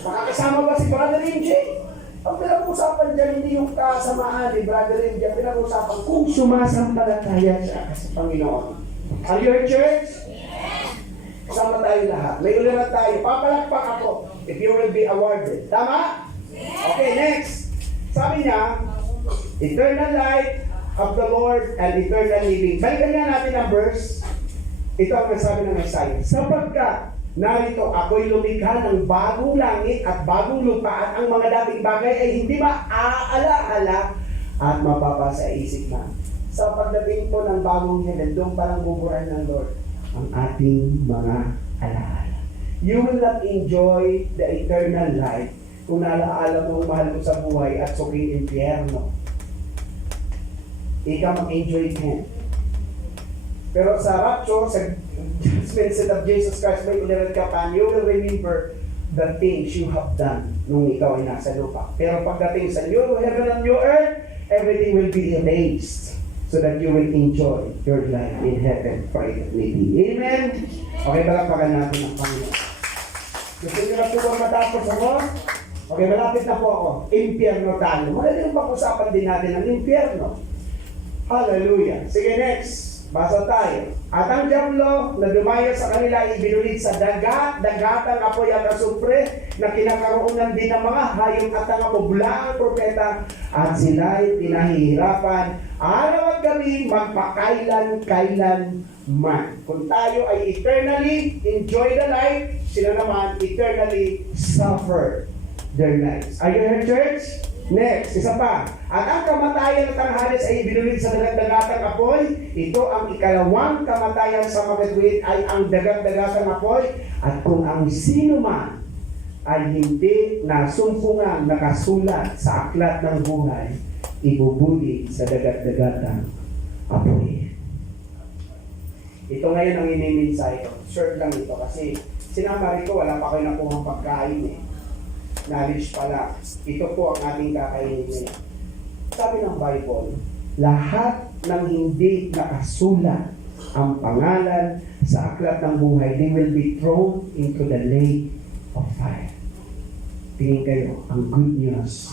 Makakasama ba si Brother MJ? Ang pinag-uusapan dyan, hindi yung kasamaan ni Brother MJ. Ang pinag-uusapan kung sumasampalataya siya sa Panginoon. Are you in church? Kasama tayo lahat. May ulirat tayo. Papalakpak ako if you will be awarded. Tama? Okay, next. Sabi niya, eternal life of the Lord and eternal living. Balikan nga natin ang verse. Ito ang nasabi ng Isaiah. Sapagkat narito ako'y lumikha ng bagong langit at bagong lupa at ang mga dating bagay ay hindi maaala-ala at mapapasa isip na. Sa pagdating po ng bagong heaven, doon parang buburahin ng Lord ang ating mga alaala. You will not enjoy the eternal life kung naalaala mo ang mahal mo sa buhay at suking impyerno. Ikaw mag-enjoy din. Pero sa rapture, sa judgment seat of Jesus Christ, may ulirat ka pa, you will remember the things you have done nung ikaw ay nasa lupa. Pero pagdating sa new heaven and new earth, everything will be erased so that you will enjoy your life in heaven for eternity. Amen? Okay, balakpakan natin ang Panginoon. Gusto nyo na po ba matapos ako? Okay, malapit na po ako. Impyerno tayo. Magaling pag-usapan din natin ang impyerno. Hallelujah. Sige, next. Basa tayo. At ang diablo na dumaya sa kanila ay ibinulit sa dagatang apoy at asupre na kinakaroonan din ng mga hayop at ang mabulaang propeta at sila'y pinahihirapan araw at gabi magpakailan-kailan man. Kung tayo ay eternally enjoy the life, sila naman eternally suffer their lives. Are you here, church? Next, isa pa. At ang kamatayan at ang halis ay ibinulit sa dagat-dagatang apoy. Ito ang ikalawang kamatayan sa makatwid ay ang dagat-dagatang apoy. At kung ang sino man ay hindi nasumpungang nakasulat sa aklat ng buhay, ibubulig sa dagat-dagatang apoy. Ito ngayon ang iniminsahe ko. Short lang ito kasi sinama rito, wala pa kayo nakuhang pagkain eh. Knowledge pala. Ito po ang ating kakainin ngayon. Sabi ng Bible, lahat ng hindi nakasulat ang pangalan sa aklat ng buhay, they will be thrown into the lake of fire. Tingin kayo, ang good news.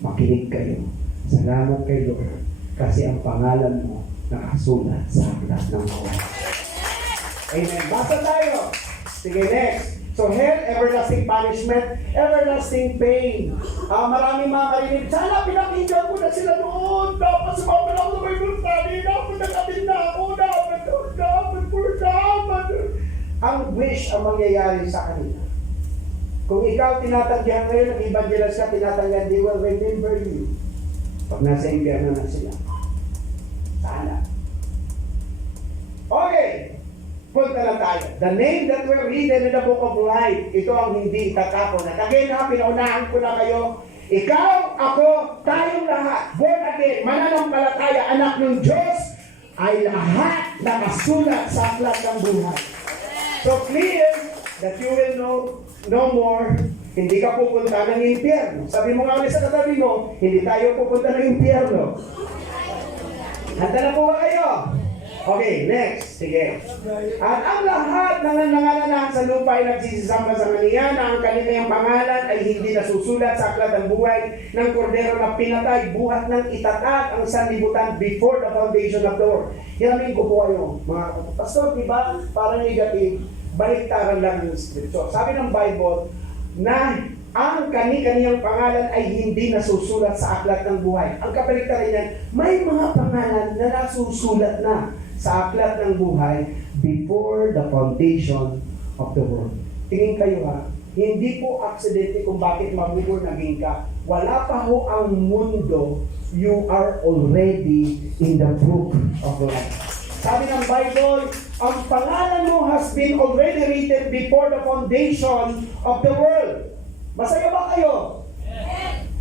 Makinig kayo. Salamat kay Lord kasi ang pangalan mo nakasulat sa aklat ng buhay. Amen. Basta tayo. Sige, next. So hell, everlasting punishment, everlasting pain. Maraming mga marinig, sana pinakinggan ko na sila noon. Dapat sumama lang na may study. Dapat nakatin na ako. Dapat. ang wish ang mangyayari sa kanila. Kung ikaw tinatanggihan ngayon ng evangelist ka, tinatanggihan, they will remember you. Pag nasa impyerno na sila. Sana. Okay. Punta na tayo. The name that were written in the book of life. Ito ang hindi itatapon. At again ha, pinaunahan ko na kayo. Ikaw, ako, tayong lahat, born again, mananampalataya, anak ng Diyos, ay lahat nakasulat sa aklat ng buhay. So clear that you will know no more, hindi ka pupunta ng impyerno. Sabi mo nga ulit sa katabi mo, hindi tayo pupunta ng impyerno. Handa na po ba kayo? Okay, next. Sige. At ang lahat ng nanganganak sa lupa ay nagsisisamba sa kaniya na ang kanilang pangalan ay hindi nasusulat sa aklat ng buhay ng kordero na pinatay buhat ng itatag ang sanlibutan before the foundation of the world. Hiramin ko po kayo, mga pastor, di ba? Parang negative, baliktaran lang yung scripture. Sabi ng Bible na ang kani-kaniyang pangalan ay hindi nasusulat sa aklat ng buhay. Ang kabaliktaran niyan, may mga pangalan na nasusulat na sa aklat ng buhay before the foundation of the world. Tingin kayo ha, hindi po aksidente kung bakit mabubuo naging ka. Wala pa ho ang mundo, you are already in the book of life. Sabi ng Bible, ang pangalan mo has been already written before the foundation of the world. Masaya ba kayo?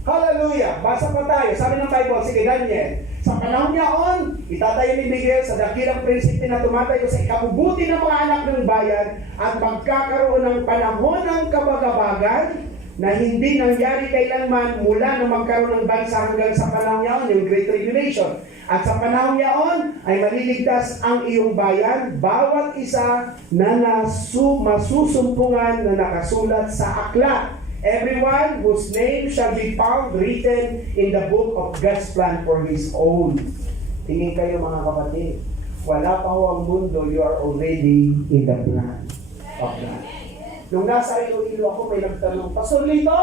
Hallelujah! Basa pa tayo. Sabi ng Bible, sige Daniel, sa panahon niyaon, itatayo ni Miguel sa dakilang prinsipe na tumatayo sa ikabubuti ng mga anak ng bayan at magkakaroon ng panahon ng kabagabagan na hindi nangyari kailanman mula na magkaroon ng bansa hanggang sa panahon niyaon, yung Great Tribulation. At sa panahon niyaon ay maliligtas ang iyong bayan, bawat isa na masusumpungan na nakasulat sa aklat. Everyone whose name shall be found written in the book of God's plan for His own. Tingin kayo mga kapatid, wala pa ho ang mundo, you are already in the plan of God. Nung nasa Iloilo ako, may nagtanong, Pastor Lito,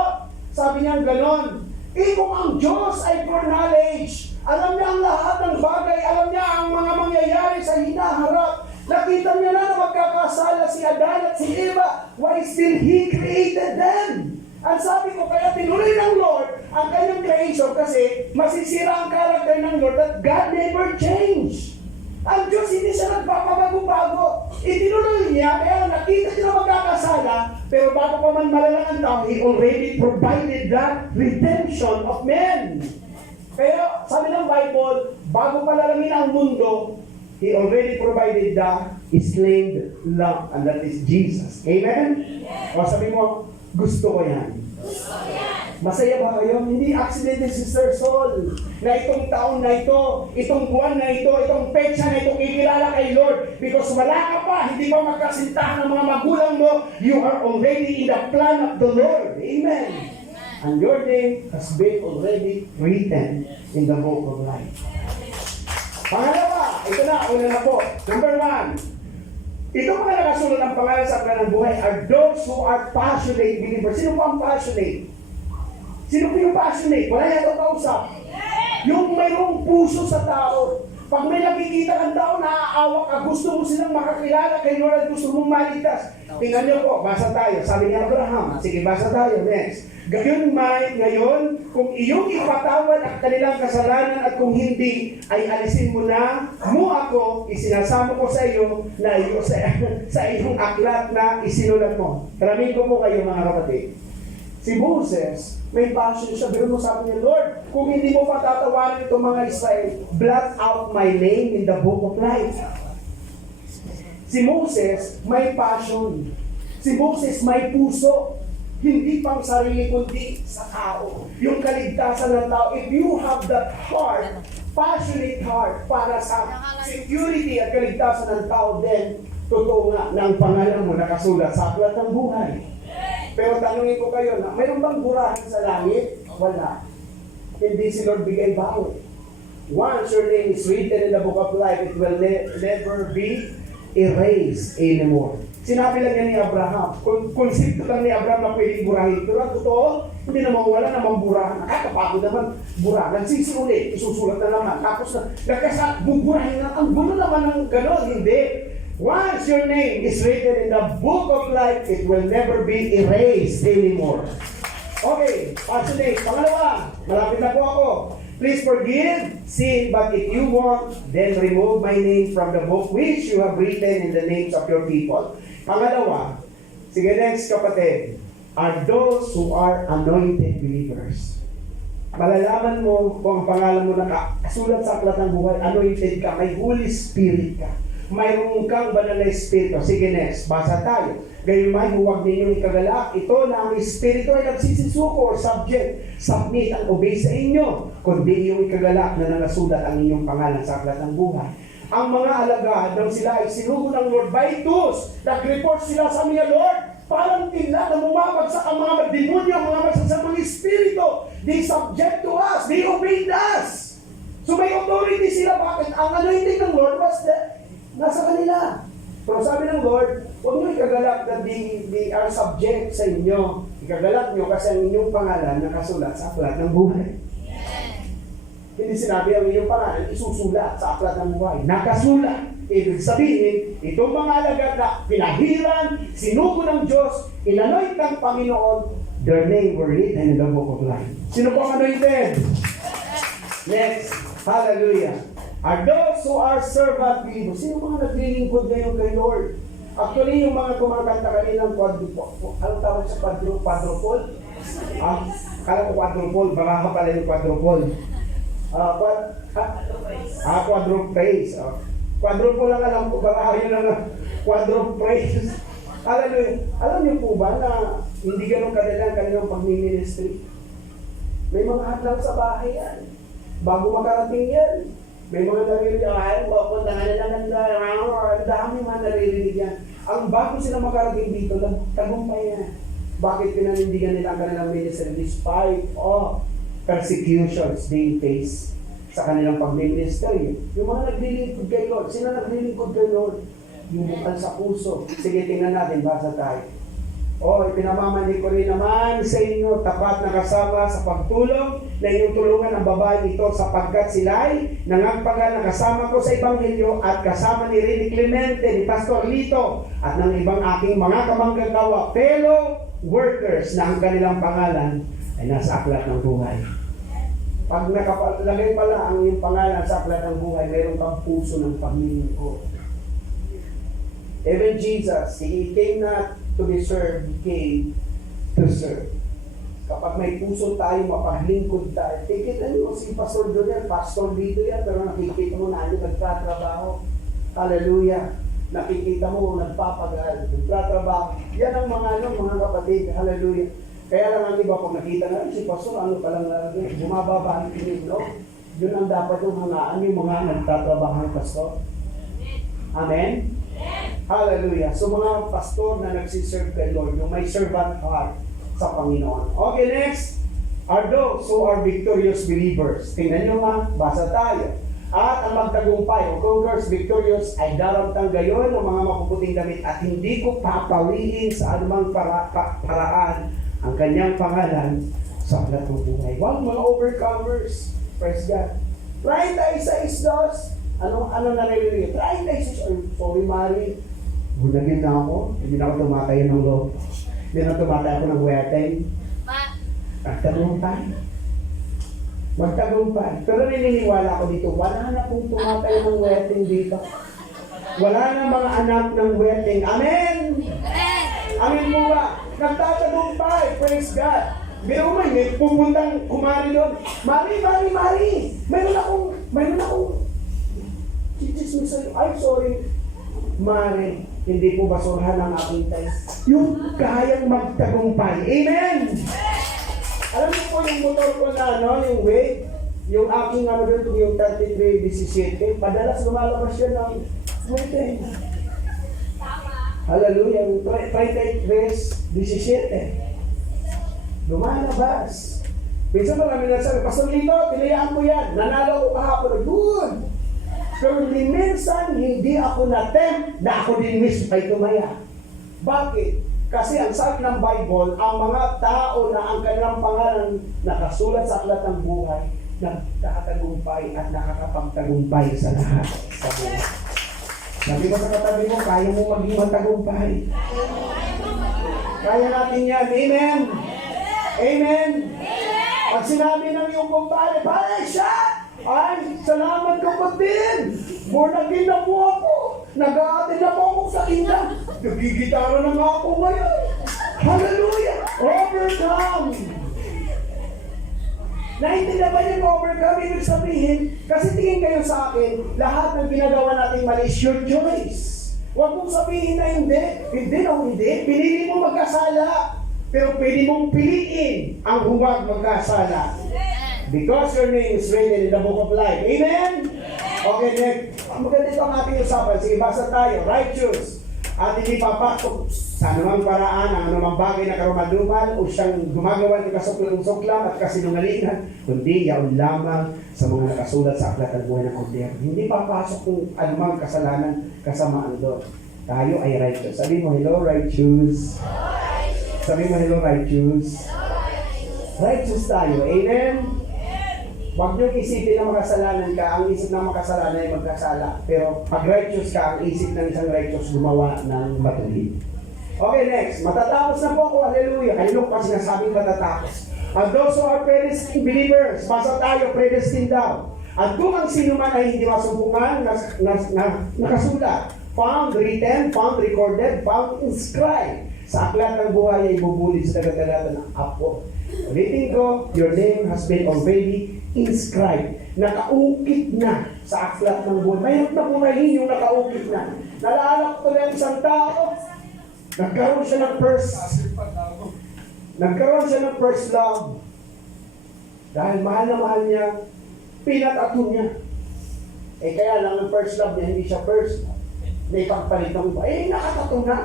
sabi niya ganon, kung ang Diyos ay foreknowledge, alam niya ang lahat ng bagay, alam niya ang mga mangyayari sa hinaharap, nakita niya na magkakasala si Adan at si Eva, why still He created them? Ang sabi ko, kaya tinuloy ng Lord ang kanyang creation kasi masisira ang karakter ng Lord that God never changed. Ang Diyos hindi siya nagpapabago-bago. Itinuloy niya, kaya nakita niya na magkakasala, pero bago pa man malalang ang tao, He already provided that redemption of men. Kaya sabi ng Bible, bago palalangin ang mundo, He already provided the slain lamb, and that is Jesus. Amen? O sabi mo, gusto ko yan. Masaya ba kayo? Hindi accident, Sister Sol, na itong taon na ito, itong buwan na ito, itong petsa na ito, kikilala kay Lord. Because wala ka pa, hindi pa magkasintahan ng mga magulang mo, you are already in the plan of the Lord. Amen. And your name has been already written in the book of life. Pangalawa, ito na, una na po. Number 1. Itong mga nakasulat ng pangalan sa aklat ng buhay are those who are passionate believers. Sino po ang passionate? Sino po yung passionate? Wala yan kausap. Yung mayroong puso sa tao. Pag may nakikita kang tao, naaawa ka, gusto mo silang makakilala kay Lord at gusto mong maligtas. Tingnan niyo po, basa tayo. Sabi ni Abraham. Sige, basa tayo. Next. Ngayon, kung iyong ipatawad ang kanilang kasalanan at kung hindi, ay alisin mo na mo ako, isinasama ko sa iyo na iyo sa iyong aklat na isinulat mo. Karamin ko po kayo mga kapatid. Si Moses, may passion siya. Pero mo sabi niya, Lord, kung hindi mo patatawanan itong mga Israel, blot out my name in the book of life. Si Moses, may passion. Si Moses, may puso. Hindi pang sarili, kundi sa tao. Yung kaligtasan ng tao. If you have that heart, passionate heart para sa security at kaligtasan ng tao, then totoo nga na ang pangalan mo nakasulat sa aklat ng buhay. Pero tanungin ko kayo na, mayroon bang burahin sa langit? Wala. Hindi si Lord bigay baon. Once your name is written in the book of life, it will never be erased anymore. Sinabi lang niya ni Abraham, konsepto lang ni Abraham na pwedeng burahin. Pero ang totoo, hindi naman wala namang burahan. Nakakapagod naman burahan. Sisiulit, isusulat na naman. Tapos buburahin na. Ang gulo naman ng gano'n. Hindi. Once your name is written in the book of life, it will never be erased anymore. Okay, passage 8. Pangalawa, malapit na po ako. Please forgive sin, but if you want, then remove my name from the book which you have written in the names of your people. Pangalawa, sige next kapatid, are those who are anointed believers. Malalaman mo kung ang pangalan mo nakasulat sa aklat ng buhay, anointed ka, may Holy Spirit ka. Mayroon kang banal na Espiritu. Sige next, basa tayo. Gayunman, huwag ninyong ikagalak. Ito na ang Espiritu ay nagsisisuko or submit ang obey sa inyo. Kundi yung ikagalak na nakasulat ang inyong pangalan sa aklat ng buhay. Ang mga alagad nang sila ay sinugo ng Lord Vitus, nag-report sila sa mga Lord, parang tila na bumabagsak ang mga demonyo, ang mga magsasamang Espiritu. They subject to us. They obeyed us. So may authority sila. Bakit? Ang anointing ng Lord was nasa kanila. Pero sabi ng Lord, huwag nyo ikagalak na they are subject sa inyo. Ikagalak nyo kasi ang inyong pangalan nakasulat sa aklat ng buhay. Hindi sinabi ang inyong pangalan isusulat sa aklat ng buhay. Nakasulat. Ibig sabihin, itong mga alagad na pinahiran, sinugo ng Diyos, inanoint ng Panginoon, their name were written in the book of life. Sino po ang anointed? Next. Hallelujah. Are those who are servant believers. Sino mga naglilingkod ngayon kay Lord? Actually, yung mga kumakanta kaninang quadruple. Anong tawag sa quadruple? Kala ko quadruple. Baka pala yung quadruple. Quadruple praise. Quadruple lang alam ko. Baka yun lang quadruple praise. Alam niyo po ba na hindi ganun kadalang kanilang pag-ministry? May mga hadlang sa bahay yan. Bago makarating yan. May mga naririnig, ay, pupuntahan na lang ang dami mga naririnig yan. Ang bago sila makarating dito, tagumpay yan. Bakit pinanindigan nila ang kanilang ministry despite of persecutions they face sa kanilang pag-ministry? Yung mga naglilingkod kay Lord, sino naglilingkod kay Lord? Yung bukal sa puso. Sige, tingnan natin, basa tayo. Ipinamamanig ko rin naman sa inyo tapat na kasama sa pagtulong na inyong tulungan ang babae ito sapagkat sila'y nangagpagal na kasama ko sa Ebanghelyo at kasama ni Rene Clemente, ni Pastor Lito at ng ibang aking mga kamanggagawa, fellow workers na ang kanilang pangalan ay nasa aklat ng buhay. Pag nakalagay pala ang iyong pangalan sa aklat ng buhay, mayroon kang puso ng Panginoon. Even Jesus, He came not to be served, He came to serve. Kapag may puso tayo, mapaglingkod tayo. Kikita niyo si Pastor Junior, pastor dito yan, pero nakikita mo na ano, nagtatrabaho. Hallelujah. Nakikita mo, nagpapagal, nagtatrabaho. Yan ang mga kapatid. Hallelujah. Kaya lang ang iba, pag nakita na si Pastor, ano palang bumababa ang tinig, no? Yun ang dapat yung hangaan yung mga nagtatrabaho ng Pastor. Amen? Hallelujah. So mga pastor na nagsiserve kay Lord, yung may servant heart sa Panginoon. Okay, next. Are those who are victorious believers. Tingnan nyo nga, basa tayo. At ang magtagumpay o conquers victorious ay daramtang gayon ng mga mapuputing damit at hindi ko papawiin sa anumang paraan ang kanyang pangalan sa aklat ng buhay. Wow, mga overcomers. Praise God. Right, ay sa isdos. Ano naririnig? Right, ay sorry, Mari. Bunagin na ako. Hindi na ako tumatay ng loob. Hindi na tumatay ako ng weteng. Magtagumpay. Pero naniniwala ko dito, wala na pong tumatay ng weteng dito. Wala na mga anak ng weteng. Amen! Amen po ba? Nagtatagumpay. Praise God. Biro mo, may pupuntang kumari doon. Mari! Mayroon akong chichismis sa'yo. Ay, sorry. Mari, hindi po basurahan ang aking tayo. Yung kayang magtagumpay. Amen! Alam mo po yung motor ko na, yung weight, yung aking doon, yung 33-17, padalas lumalabas yun ng weight. Hallelujah. Yung 33-17. Lumalabas. Minsan marami nagsabi, Pastor Lito, tinayaan ko yan. Nanalo ko kahapon. Good! Pero minsan, hindi ako na-tempt na ako din mismo ay tumaya. Bakit? Kasi ang sabi ng Bible, ang mga tao na ang kanilang pangalan nakasulat sa aklat ng buhay, nagtatagumpay at nakakapagtagumpay sa lahat sa buhay. Sabi ko sa katabi mo, kaya mo maging matagumpay. Kaya natin yan. Amen? Amen? Pag sinabi ng iyong kumpare, pare, shot! Ay, salamat kapatid! Born again na po ako! Nag-aatin na po ako sa kingdom! Nagigitara na nga ako ngayon! Hallelujah! Overcome! Naintindihan ba yung overcome? Ibig sabihin, kasi tingin kayo sa akin, lahat ng ginagawa natin mali is your choice. Huwag mong sabihin na hindi. Hindi na hindi. Pinili mo magkasala. Pero pwede mong piliin ang huwag magkasala. Because your name is written in the book of life. Amen? Okay, next. Maganda ito ang ating usapan. Sige, basa tayo. Righteous. At hindi papasok sa anumang paraan, ang anumang bagay na karumaduman o siyang gumagawa ng kasuklam at kasinungalingan, kundi yaon lamang sa mga nakasulat sa aklat ng buhay ng gobyerno. Hindi papasok kung anumang kasalanan kasamaan doon. Tayo ay righteous. Sabi mo, hello, righteous. Sabi mo, hello, righteous. Righteous tayo. Amen? Huwag niyong isipin na makasalanan ka. Ang isip na makasalanan ay magkasala. Pero pag righteous ka, ang isip ng isang righteous gumawa ng matuwid. Okay, next. Matatapos na po ako. Hallelujah. Kanino pa sinasabing matatapos? And those who are predestined believers, basa tayo, predestined daw. At kung ang sino man ay hindi masumpungan, nakasulat, found written, found recorded, found inscribed, sa aklat ng buhay ay bubulid sa taga-talata ng apo. Ulitin ko, your name has been already inscribed. Nakaukit na sa aklat ng buhay. Mayroon na purahin yung nakaukit na. Nalala ko tuloy ang isang tao. Nagkaroon siya ng first love. Dahil mahal na mahal niya, pinatato niya. Eh kaya lang ang first love niya, hindi siya first love. May pagpalit ng iba. Eh nakatato na.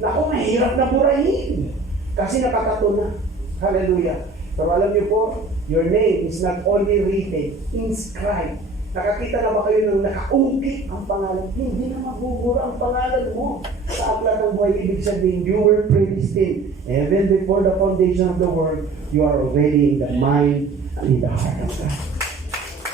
Naku, mahirap na purahin. Kasi nakatato na. Hallelujah. Pero alam niyo po, your name is not only written, inscribed. Nakakita na ba kayo ng nakaungkit ang pangalan? Hindi na mabubura ang pangalan mo. Sa aklat ng buhay, ibig sabihin, you were predestined. Even before the foundation of the world, you are already in the mind and in the heart of God.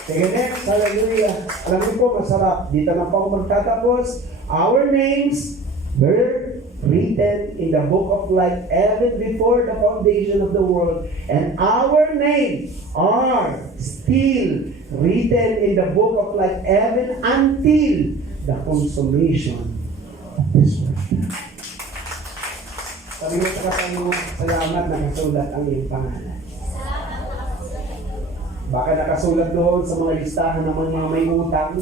Sige next, hallelujah. Alam niyo po, masarap. Dito na po ako magtatapos. Our names were written in the book of life even before the foundation of the world, and our names are still written in the book of life even until the consummation of this world. Sabi mo sa kapatid mo, salamat na nakasulat ang iyong pangalan. Baka nakasulat doon sa mga listahan ng mga may utang,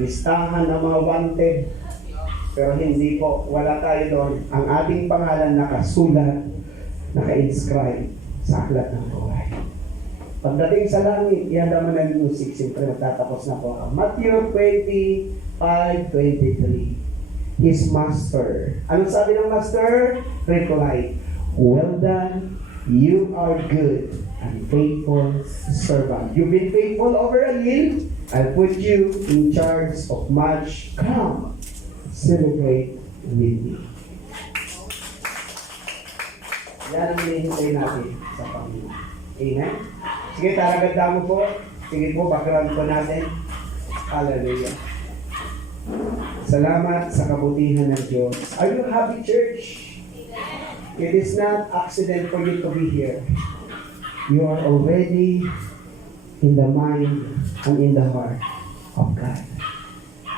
listahan ng mga wanted. Pero hindi po, wala tayo doon. Ang ating pangalan nakasulat, naka-inscribe sa aklat ng buhay. Pagdating sa langit, yan naman ang music. Siyempre, magtatapos na po ako. Matthew 25:23. His master. Anong sabi ng master? Reply, well done, you are good and faithful servant. You've been faithful over a little, I'll put you in charge of much. Come, celebrate with me. Yan ang hinihintay natin sa Panginoon. Amen? Sige, taraganda mo po. Sige po, background po natin. Hallelujah. Salamat sa kabutihan ng Diyos. Are you happy, church? It is not accident for you to be here. You are already in the mind and in the heart of God.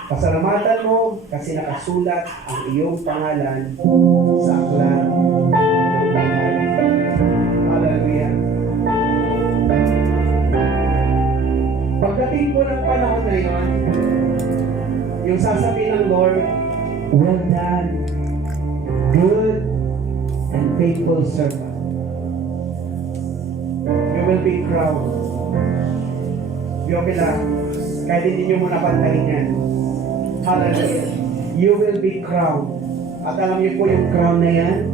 Pasalamatan mo kasi nakasulat ang iyong pangalan sa aklat ng buhay. Hallelujah. Pagdating po ng panahon na yun, yung sasabihin ng Lord, well done, good and faithful servant. You will be crowned. Okay lang, kahit hindi nyo muna pantalingan. Hallelujah. You will be crowned. At alam niyo po yung crown na yan?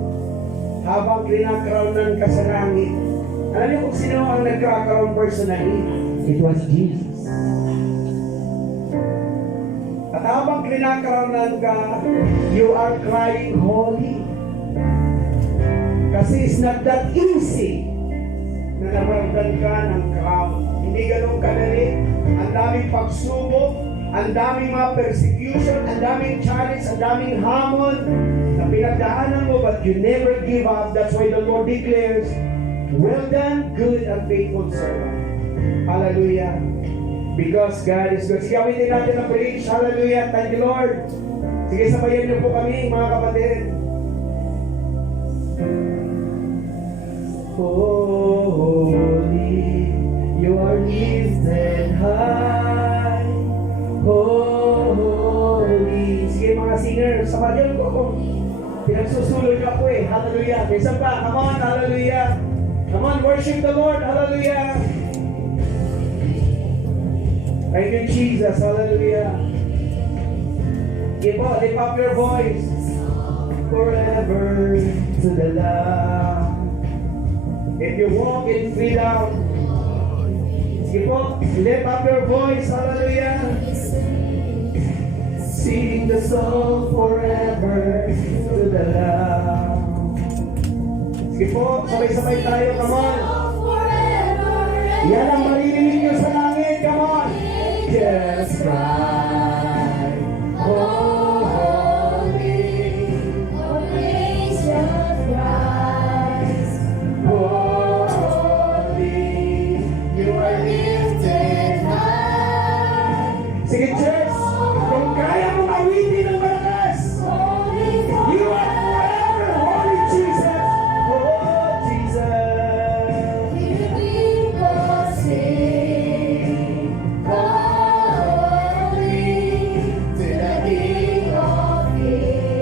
Habang kinakrown ka sa langit, alam niyo kung sino ang nagkakrown personally? It was Jesus. At habang kinakrown ka, you are crying holy. Kasi it's not that easy na naramdan ka ng crown. Hindi ganun kadali. Ang daming pagsubok, ang daming mga persecution, ang daming challenge, ang daming hamon na pinagdaanan mo, but you never give up. That's why the Lord declares, well done, good and faithful servant. Hallelujah. Because God is good. Sige, awitin natin ang praise. Hallelujah. Thank you, Lord. Sige, sabayan niyo po kami, mga kapatid. Holy, you are lifted high. Holy. Sige, mga singers, sabayan ko ako. Pinagsusulod ka po eh. Hallelujah. Isa pa. Come on. Hallelujah. Come on. Worship the Lord. Hallelujah. Thank you, Jesus. Hallelujah. Lift up your voice. Forever to the Lamb. If you walk in freedom, lift up your voice. Hallelujah. Sing the song forever to the Lamb. Sige po, sabay-sabay tayo. Come on. Yan ang maririnig nyo sa langit. Come on. Yes, cry. Holy. Holy. You are lifted high. Sige, church. Kung kaya mong awitin ng malakas. You are forever holy, Jesus. Oh, Jesus.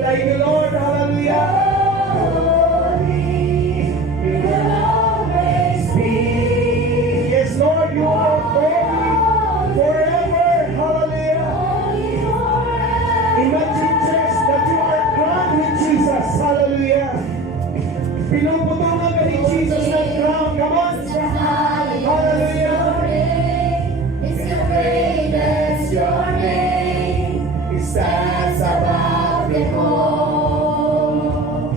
Thank you, Lord. Hallelujah. You will always be. Yes, Lord, you are holy forever. Hallelujah. Imagine, church, that you are crowned with Jesus. Hallelujah. Pinuputungan ka ni Jesus ng crown. Come on. Hallelujah. Your name stands above them all.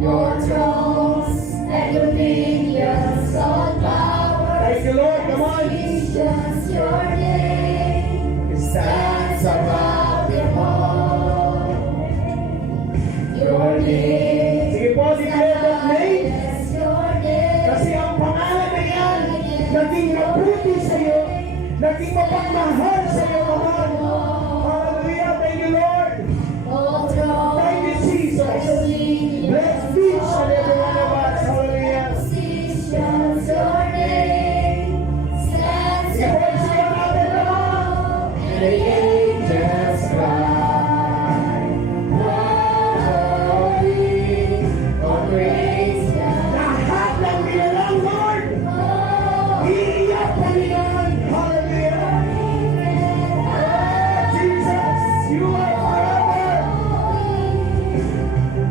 Your thrones and dominions all power. Thank you, Lord. Come on. Your name stands above them all. Your name. Sige po, declare that name. Kasi ang pangalan na yan, naging mabuti sa iyo, naging mapagmahal sa iyo, Lord. Hallelujah. Thank you, Lord. Thank you, Jesus. Bless each and every one of us. Hallelujah. Sige po, siya natin naman. And the angels cry, holy, oh praise God. Lahat ng nilalang, Lord, iiyak pa niyan. Hallelujah. Jesus, you are forever.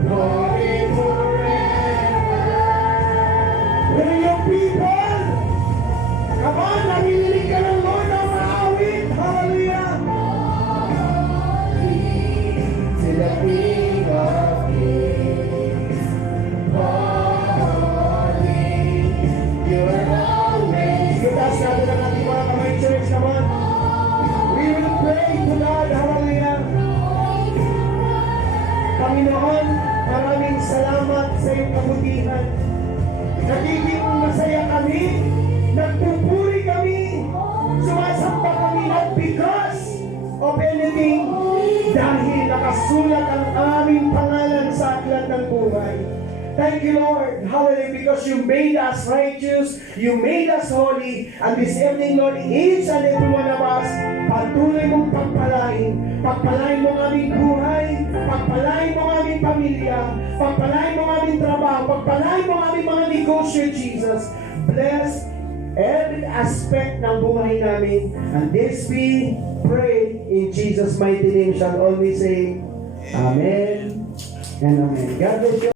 Holy forever. When your people, come on, nanginginig ka ng Lord ng maawit. Hallelujah. To the King of Kings. Holy, you are always. Itaas natin ang ating mga kamay, church. Come on. We will pray to God. Hallelujah. Panginoon, maraming salamat sa iyong kabutihan. Nagiging masaya kami, nagpupuri kami, sumasamba kami, not because of anything, dahil nakasulat ang aming pangalan sa aklat ng buhay. Thank you, Lord. Hallelujah. Because you made us righteous, you made us holy, and this evening, Lord, each and every one of us, patuloy mong pagpalain. Pagpalain mo ang aming buhay, pagpalain mo ang aming pamilya, pagpalain mo ang aming trabaho, pagpalain mo ang aming mga negosyo, Jesus. Bless every aspect ng buhay namin. And this we pray in Jesus' mighty name. Shall always say, Amen and Amen. God bless you.